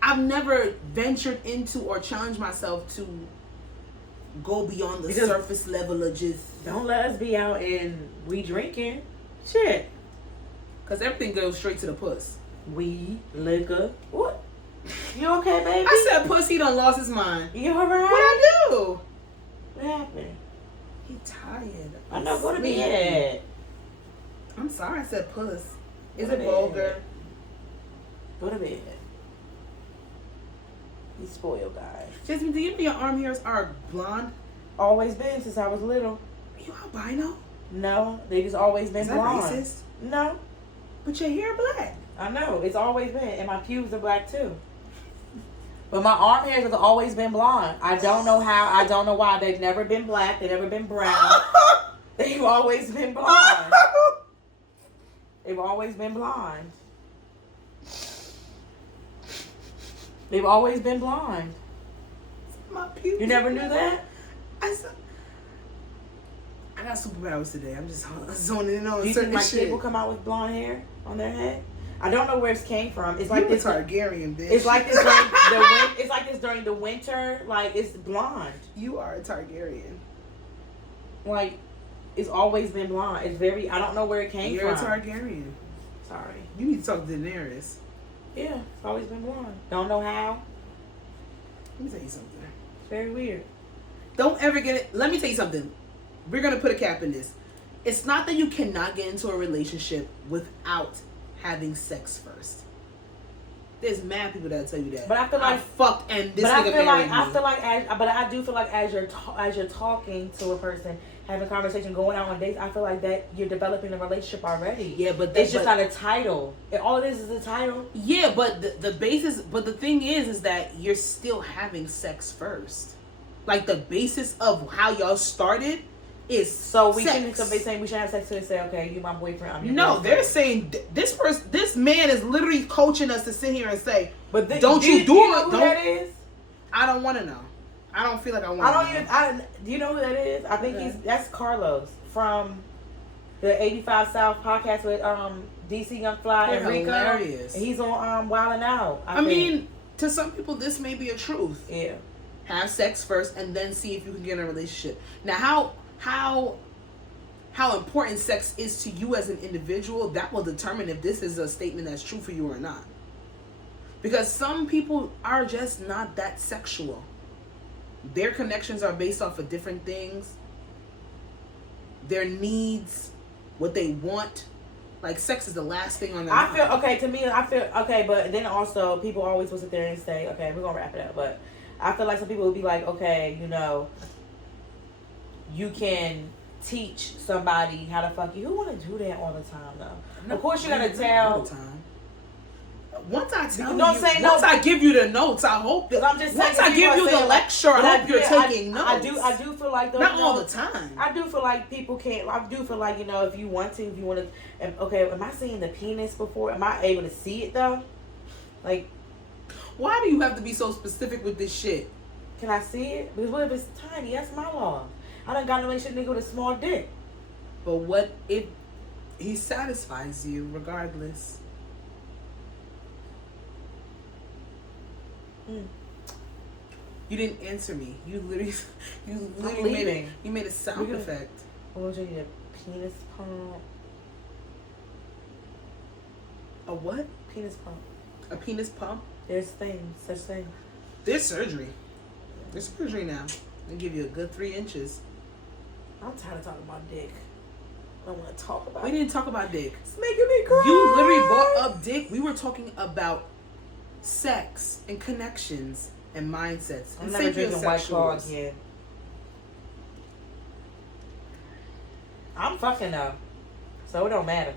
I've never ventured into or challenged myself to go beyond the surface level of just... Don't let us be out and we drinking. Shit. Because everything goes straight to the puss. Weed, liquor. What? You okay, baby? I said puss, he done lost his mind. You alright? What I do? What happened? He tired. I know, go to Sleepy. bed. I'm sorry I said puss. Is Go it to vulgar? bed. Go to bed. You spoiled guy. Jasmine, do you know your arm hairs are blonde? Always been since I was little. Are you albino? No, they just always been Is that blonde. racist? No, But your hair black. I know. It's always been. And my pubes are black too. But my arm hairs have always been blonde. I don't know how. I don't know why. They've never been black. They've never been brown. They've always been blonde. They've always been blonde. They've always been blonde. My pubes. You never knew that? I got superpowers today. I'm just zoning in on Do you think certain my shit. kid will come out with blonde hair on their head? I don't know where it came from. It's Like like you this. a Targaryen, bitch. It's like this during the it's like this during the winter. Like it's blonde. You are a Targaryen. Like it's always been blonde. It's very. I don't know where it came You're from. a Targaryen. Sorry. You need to talk to Daenerys. Yeah, it's always been blonde. Don't know how. Let me tell you something. It's very weird. Don't ever get it. Let me tell you something. We're gonna put a cap in this. It's not that you cannot get into a relationship without having sex first. There's mad people that tell you that. But I feel like I fucked and this but nigga married me. I do feel like as you're talking to a person, having a conversation, going out on dates, I feel like that you're developing a relationship already. Yeah, but It's just not a title. All it is a title. Yeah, but the basis. But the thing is that you're still having sex first. Like the basis of how y'all started is So we sex. can somebody saying we should have sex to say, okay, you my boyfriend, I'm your No, girlfriend. they're saying this man is literally coaching us to sit here and say, But don't you do you know it? who Don't. that is? I don't want to know. I don't feel like I want. I don't even. Do you know who that is? I think that's Carlos from the 85 South podcast with DC Young Fly They're and Rico. hilarious. And he's on Wildin' Out. I mean, to some people, this may be a truth. Yeah. Have sex first, and then see if you can get in a relationship. Now, how important sex is to you as an individual, that will determine if this is a statement that's true for you or not. Because some people are just not that sexual. Their connections are based off of different things. Their needs, what they want. Like, sex is the last thing on their mind. But then also people always will sit there and say, okay, we're gonna wrap it up. But I feel like some people will be like, okay, you can teach somebody how to fuck you. Who want to do that all the time though? Of course you gotta tell. All the time. Once I tell You know what I'm saying? once I give you the notes, I hope that I'm just saying, once I give you the lecture, I hope you're taking notes. I do feel like those, not all the time. I do feel like people can't. I do feel like if you want to, okay. Am I seeing the penis before? Am I able to see it though? Like, why do you have to be so specific with this shit? can I see it? Because what if it's tiny? That's my law. I done got in a relationship nigga with a small dick. But what if he satisfies you regardless? You didn't answer me. You literally made a sound effect. I'm gonna show you a penis pump. A what? Penis pump. A penis pump? There's such thing. There's surgery. There's surgery now. They give you a good 3 inches. I'm tired of talking about dick. I don't want to talk about We didn't talk about dick. It's making me cry. You literally brought up dick. We were talking about sex and connections and mindsets. I'm and never drinking White Claw sapiosexuals. again. I'm fucking though. So it don't matter.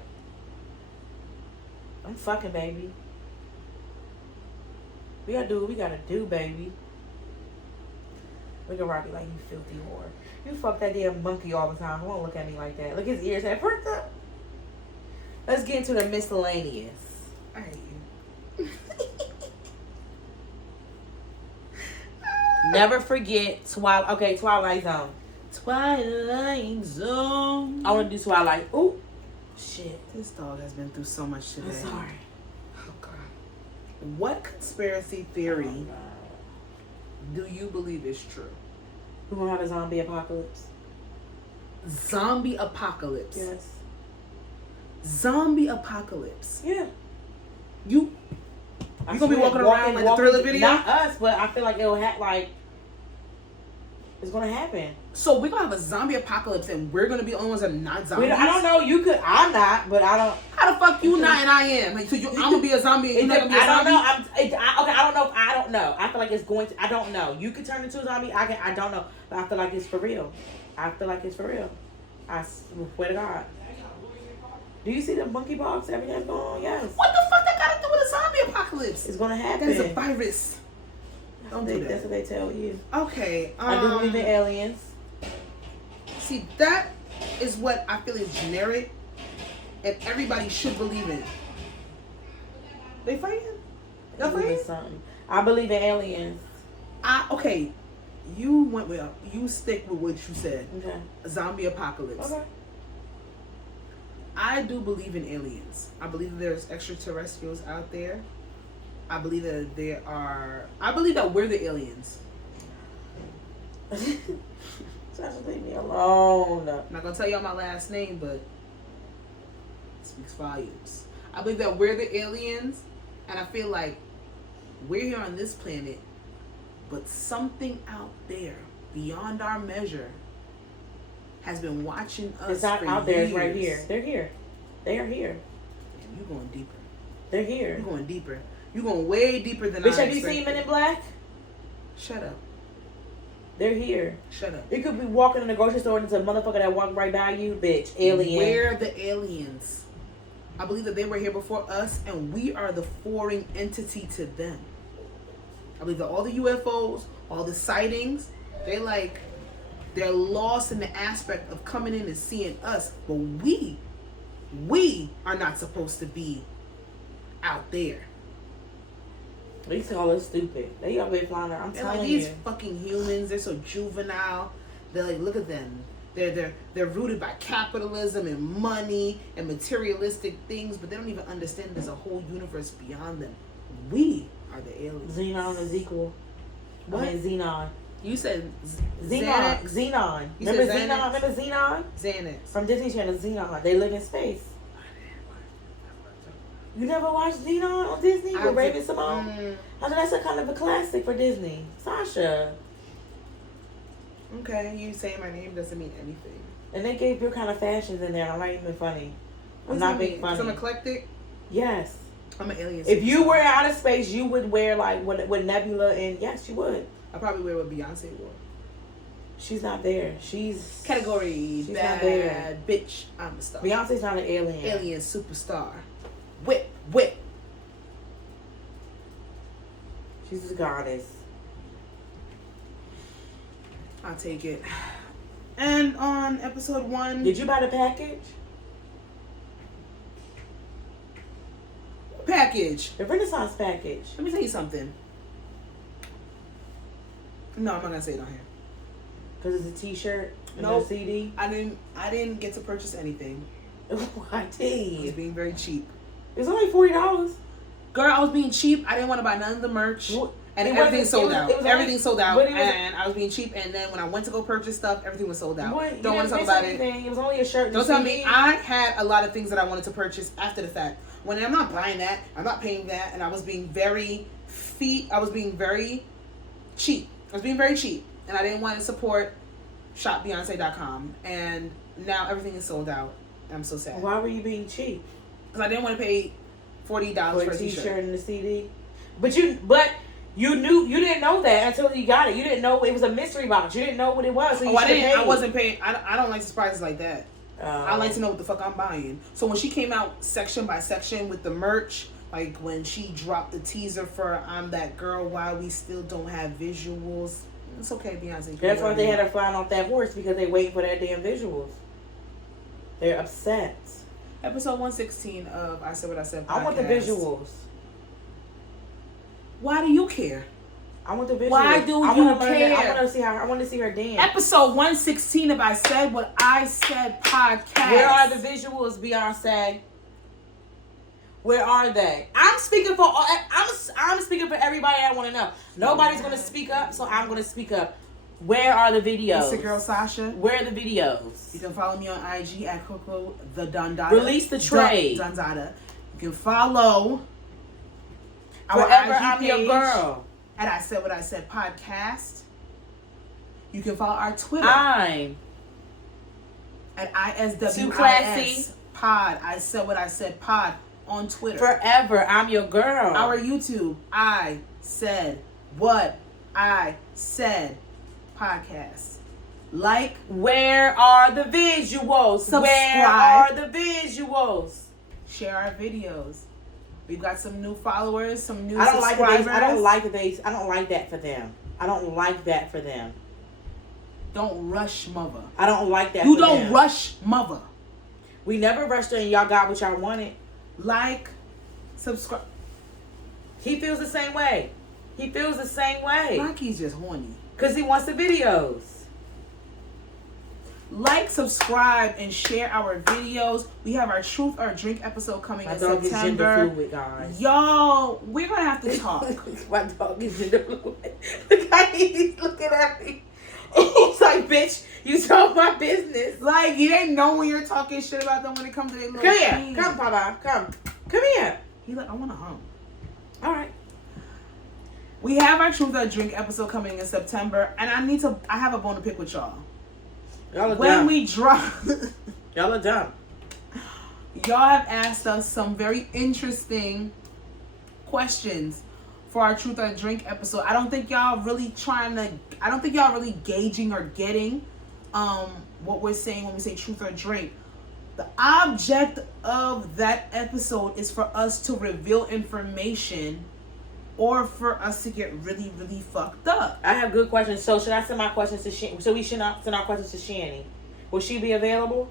I'm fucking, baby. We gotta do what we gotta do, baby. Look at Robbie like, you filthy whore. You fuck that damn monkey all the time. He won't look at me like that. Look, his ears have perked up. Let's get into the miscellaneous. I hate you. Never forget Twilight Zone. Twilight Zone. I want to do Twilight. Ooh, shit. This dog has been through so much today. I'm sorry. Oh, God. What conspiracy theory do you believe is true? We're gonna have a zombie apocalypse. Zombie apocalypse. Yes. Zombie apocalypse. Yeah. You gonna be walking around like the Thriller video? Not us, but I feel like it'll it's gonna happen. So we're gonna have a zombie apocalypse and we're gonna be the only ones that are not zombies? I don't know. You could. I'm not, but I don't. How the fuck you not and I am? Like, so I'm gonna be a zombie and you're not gonna be a zombie? I don't know. I don't know. I feel like it's going to. I don't know. You could turn into a zombie. I don't know. But I feel like it's for real. I swear to God. Do you see the monkeypox? Everything's going on? Yes. What the fuck that got to do with a zombie apocalypse? It's gonna happen. That is a virus. Don't do that. That's what they tell you. Okay. I do believe in aliens. See, that is what I feel is generic and everybody should believe in. They fighting? They're I believe in fighting? something. I believe in aliens. Okay. You stick with what you said. Okay. A zombie apocalypse. Okay. I do believe in aliens. I believe there's extraterrestrials out there. I believe that we're the aliens. Just leave me alone. I'm not gonna tell y'all my last name, but it speaks volumes. I believe that we're the aliens, and I feel like we're here on this planet, but something out there beyond our measure has been watching us. It's not for out there. It's years. right here. They're here. They are here. Damn, you're going deeper. They're here. You're going deeper. You're going way deeper than Bitch, I have you seen Men in Black? Shut up. They're here. Shut up. You could be walking in the grocery store and it's a motherfucker that walked right by you, bitch. Alien. We're the aliens. I believe that they were here before us, and we are the foreign entity to them. I believe that all the UFOs, all the sightings, they're lost in the aspect of coming in and seeing us, but we are not supposed to be out there. They call us stupid. They always flying around. I'm They're telling like you. these fucking humans. They're so juvenile. They're like, look at them. They're rooted by capitalism and money and materialistic things, but they don't even understand there's a whole universe beyond them. We are the aliens. Xenon is equal. What? I mean, Xenon. You said Xenon. Xanax? Xenon. You Remember said Xenon? Xanax? Remember Xenon? Xanax. From Disney Channel, Xenon. They live in space. You never watched Xenon on Disney with Raven Simone? I thought that's a kind of a classic for Disney. Sasha. Okay, you saying my name doesn't mean anything. And they gave your kind of fashions in there. I'm not even funny. I'm What not does that being mean? funny. So I'm eclectic? Yes. I'm an alien. If you superstar. were out of space, you would wear like what Nebula and yes, you would. I probably wear what Beyonce wore. She's not there. She's Category She's bad not there. bitch. I'm a star. Beyonce's not an alien. Alien superstar. Whip. She's a goddess. I'll take it. And on episode 1, Did you buy the package? package. The Renaissance package. Let me tell you something. No, I'm not gonna say it on here. Because it's a T-shirt and Nope. a CD. I didn't get to purchase anything. I I was did. being very cheap. It was only $40. Girl, I was being cheap. I didn't want to buy none of the merch. What? And It everything wasn't- sold it was- out. it was Everything only- sold out. but it was- And I was being cheap. And then when I went to go purchase stuff, everything was sold out. What? You Don't want to didn't talk miss about it. anything. It was only a shirt. and Don't a tell CD. me. I had a lot of things that I wanted to purchase after the fact. When I'm not buying that, I'm not paying that, and I was being very cheap. I was being very cheap, and I didn't want to support shopbeyonce.com, and now everything is sold out. I'm so sad. Why were you being cheap? Because I didn't want to pay $40 for a t-shirt and the CD. But you didn't know that until you got it. You didn't know it was a mystery box. You didn't know what it was. So I wasn't paying. I don't like surprises like that. I like to know what the fuck I'm buying. So when she came out section by section with the merch, like when she dropped the teaser for "I'm That Girl," why we still don't have visuals. It's okay, Beyonce. That's why they had her flying off that horse, because they waiting for their damn visuals. They're upset. Episode 116 of I Said What I Said podcast. I want the visuals. Why do you care? I want the visuals. Why do you care? I want to see her dance. Episode 116 of I Said What I Said podcast. Where are the visuals, Beyonce? Where are they? I'm speaking for everybody I want to know. Nobody's going to speak up, so I'm going to speak up. Where are the videos? It's your girl Sasha. Where are the videos? You can follow me on IG at Coco the Dundada. Release the trade. Dundada. You can follow Forever IG I'm your page girl. At I Said What I Said podcast. You can follow our Twitter. I'm at ISWIS Too Classy pod. I Said What I Said pod on Twitter. Forever I'm your girl. Our YouTube. I Said What I Said podcast. Like. Where are the visuals? Subscribe. Where are the visuals? Share our videos. We've got some new followers, some new I don't subscribers. I don't like that for them. I don't like that for them. Don't rush mother. I don't like that You for don't them. rush mother. We never rushed her and y'all got what y'all wanted. Like, subscribe. He feels the same way. Like he's just horny. Because he wants the videos. Like, subscribe, and share our videos. We have our Truth or Drink episode coming in dog September. is gender fluid, guys. Y'all, we're going to have to talk. My dog is gender fluid. The guy, he's looking at me. He's like, bitch, you told my business. Like, you didn't know when you're talking shit about them when it comes to their little Come here. thing. Come, Papa. Come here. He's like, I want to hum. All right. We have our Truth or Drink episode coming in September, and I have a bone to pick with y'all. Y'all are When dumb. we drop... Y'all are dumb. Y'all have asked us some very interesting questions for our Truth or Drink episode. I don't think y'all really gauging or getting what we're saying when we say Truth or Drink. The object of that episode is for us to reveal information or for us to get really, really fucked up. I have good questions. So should I send my questions to Shanny? So we should not send our questions to Shanny. Will she be available?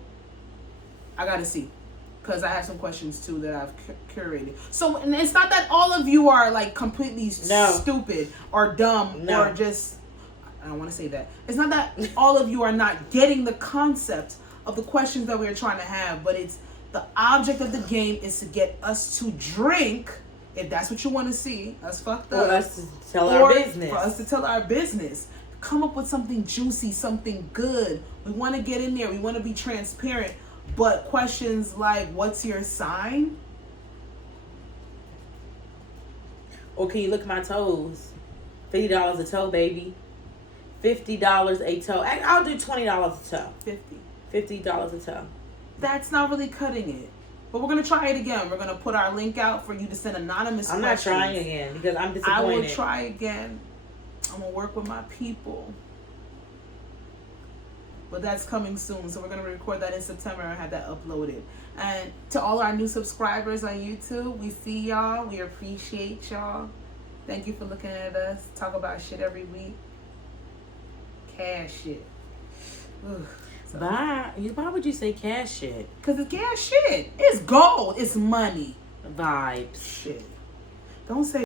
I gotta see. Because I have some questions too that I've curated. So, and it's not that all of you are like completely stupid or dumb or just, I don't want to say that. It's not that all of you are not getting the concept of the questions that we're trying to have, but it's the object of the game is to get us to drink, if that's what you want to see, us fucked up. For us to tell our business. For us to tell our business. Come up with something juicy, something good. We want to get in there. We want to be transparent. But questions like, what's your sign? Or can you look at my toes? $50 a toe, baby. $50 a toe. I'll do $20 a toe. $50 a toe. That's not really cutting it. But we're going to try it again. We're going to put our link out for you to send anonymous questions. I'm not trying again because I'm disappointed. I will try again. I'm going to work with my people. But that's coming soon. So we're going to record that in September and have that uploaded. And to all our new subscribers on YouTube, we see y'all. We appreciate y'all. Thank you for looking at us. Talk about shit every week. Cash shit. Ugh. Why would you say cash shit? Because it's cash shit. It's gold. It's money. Vibes. Shit. Don't say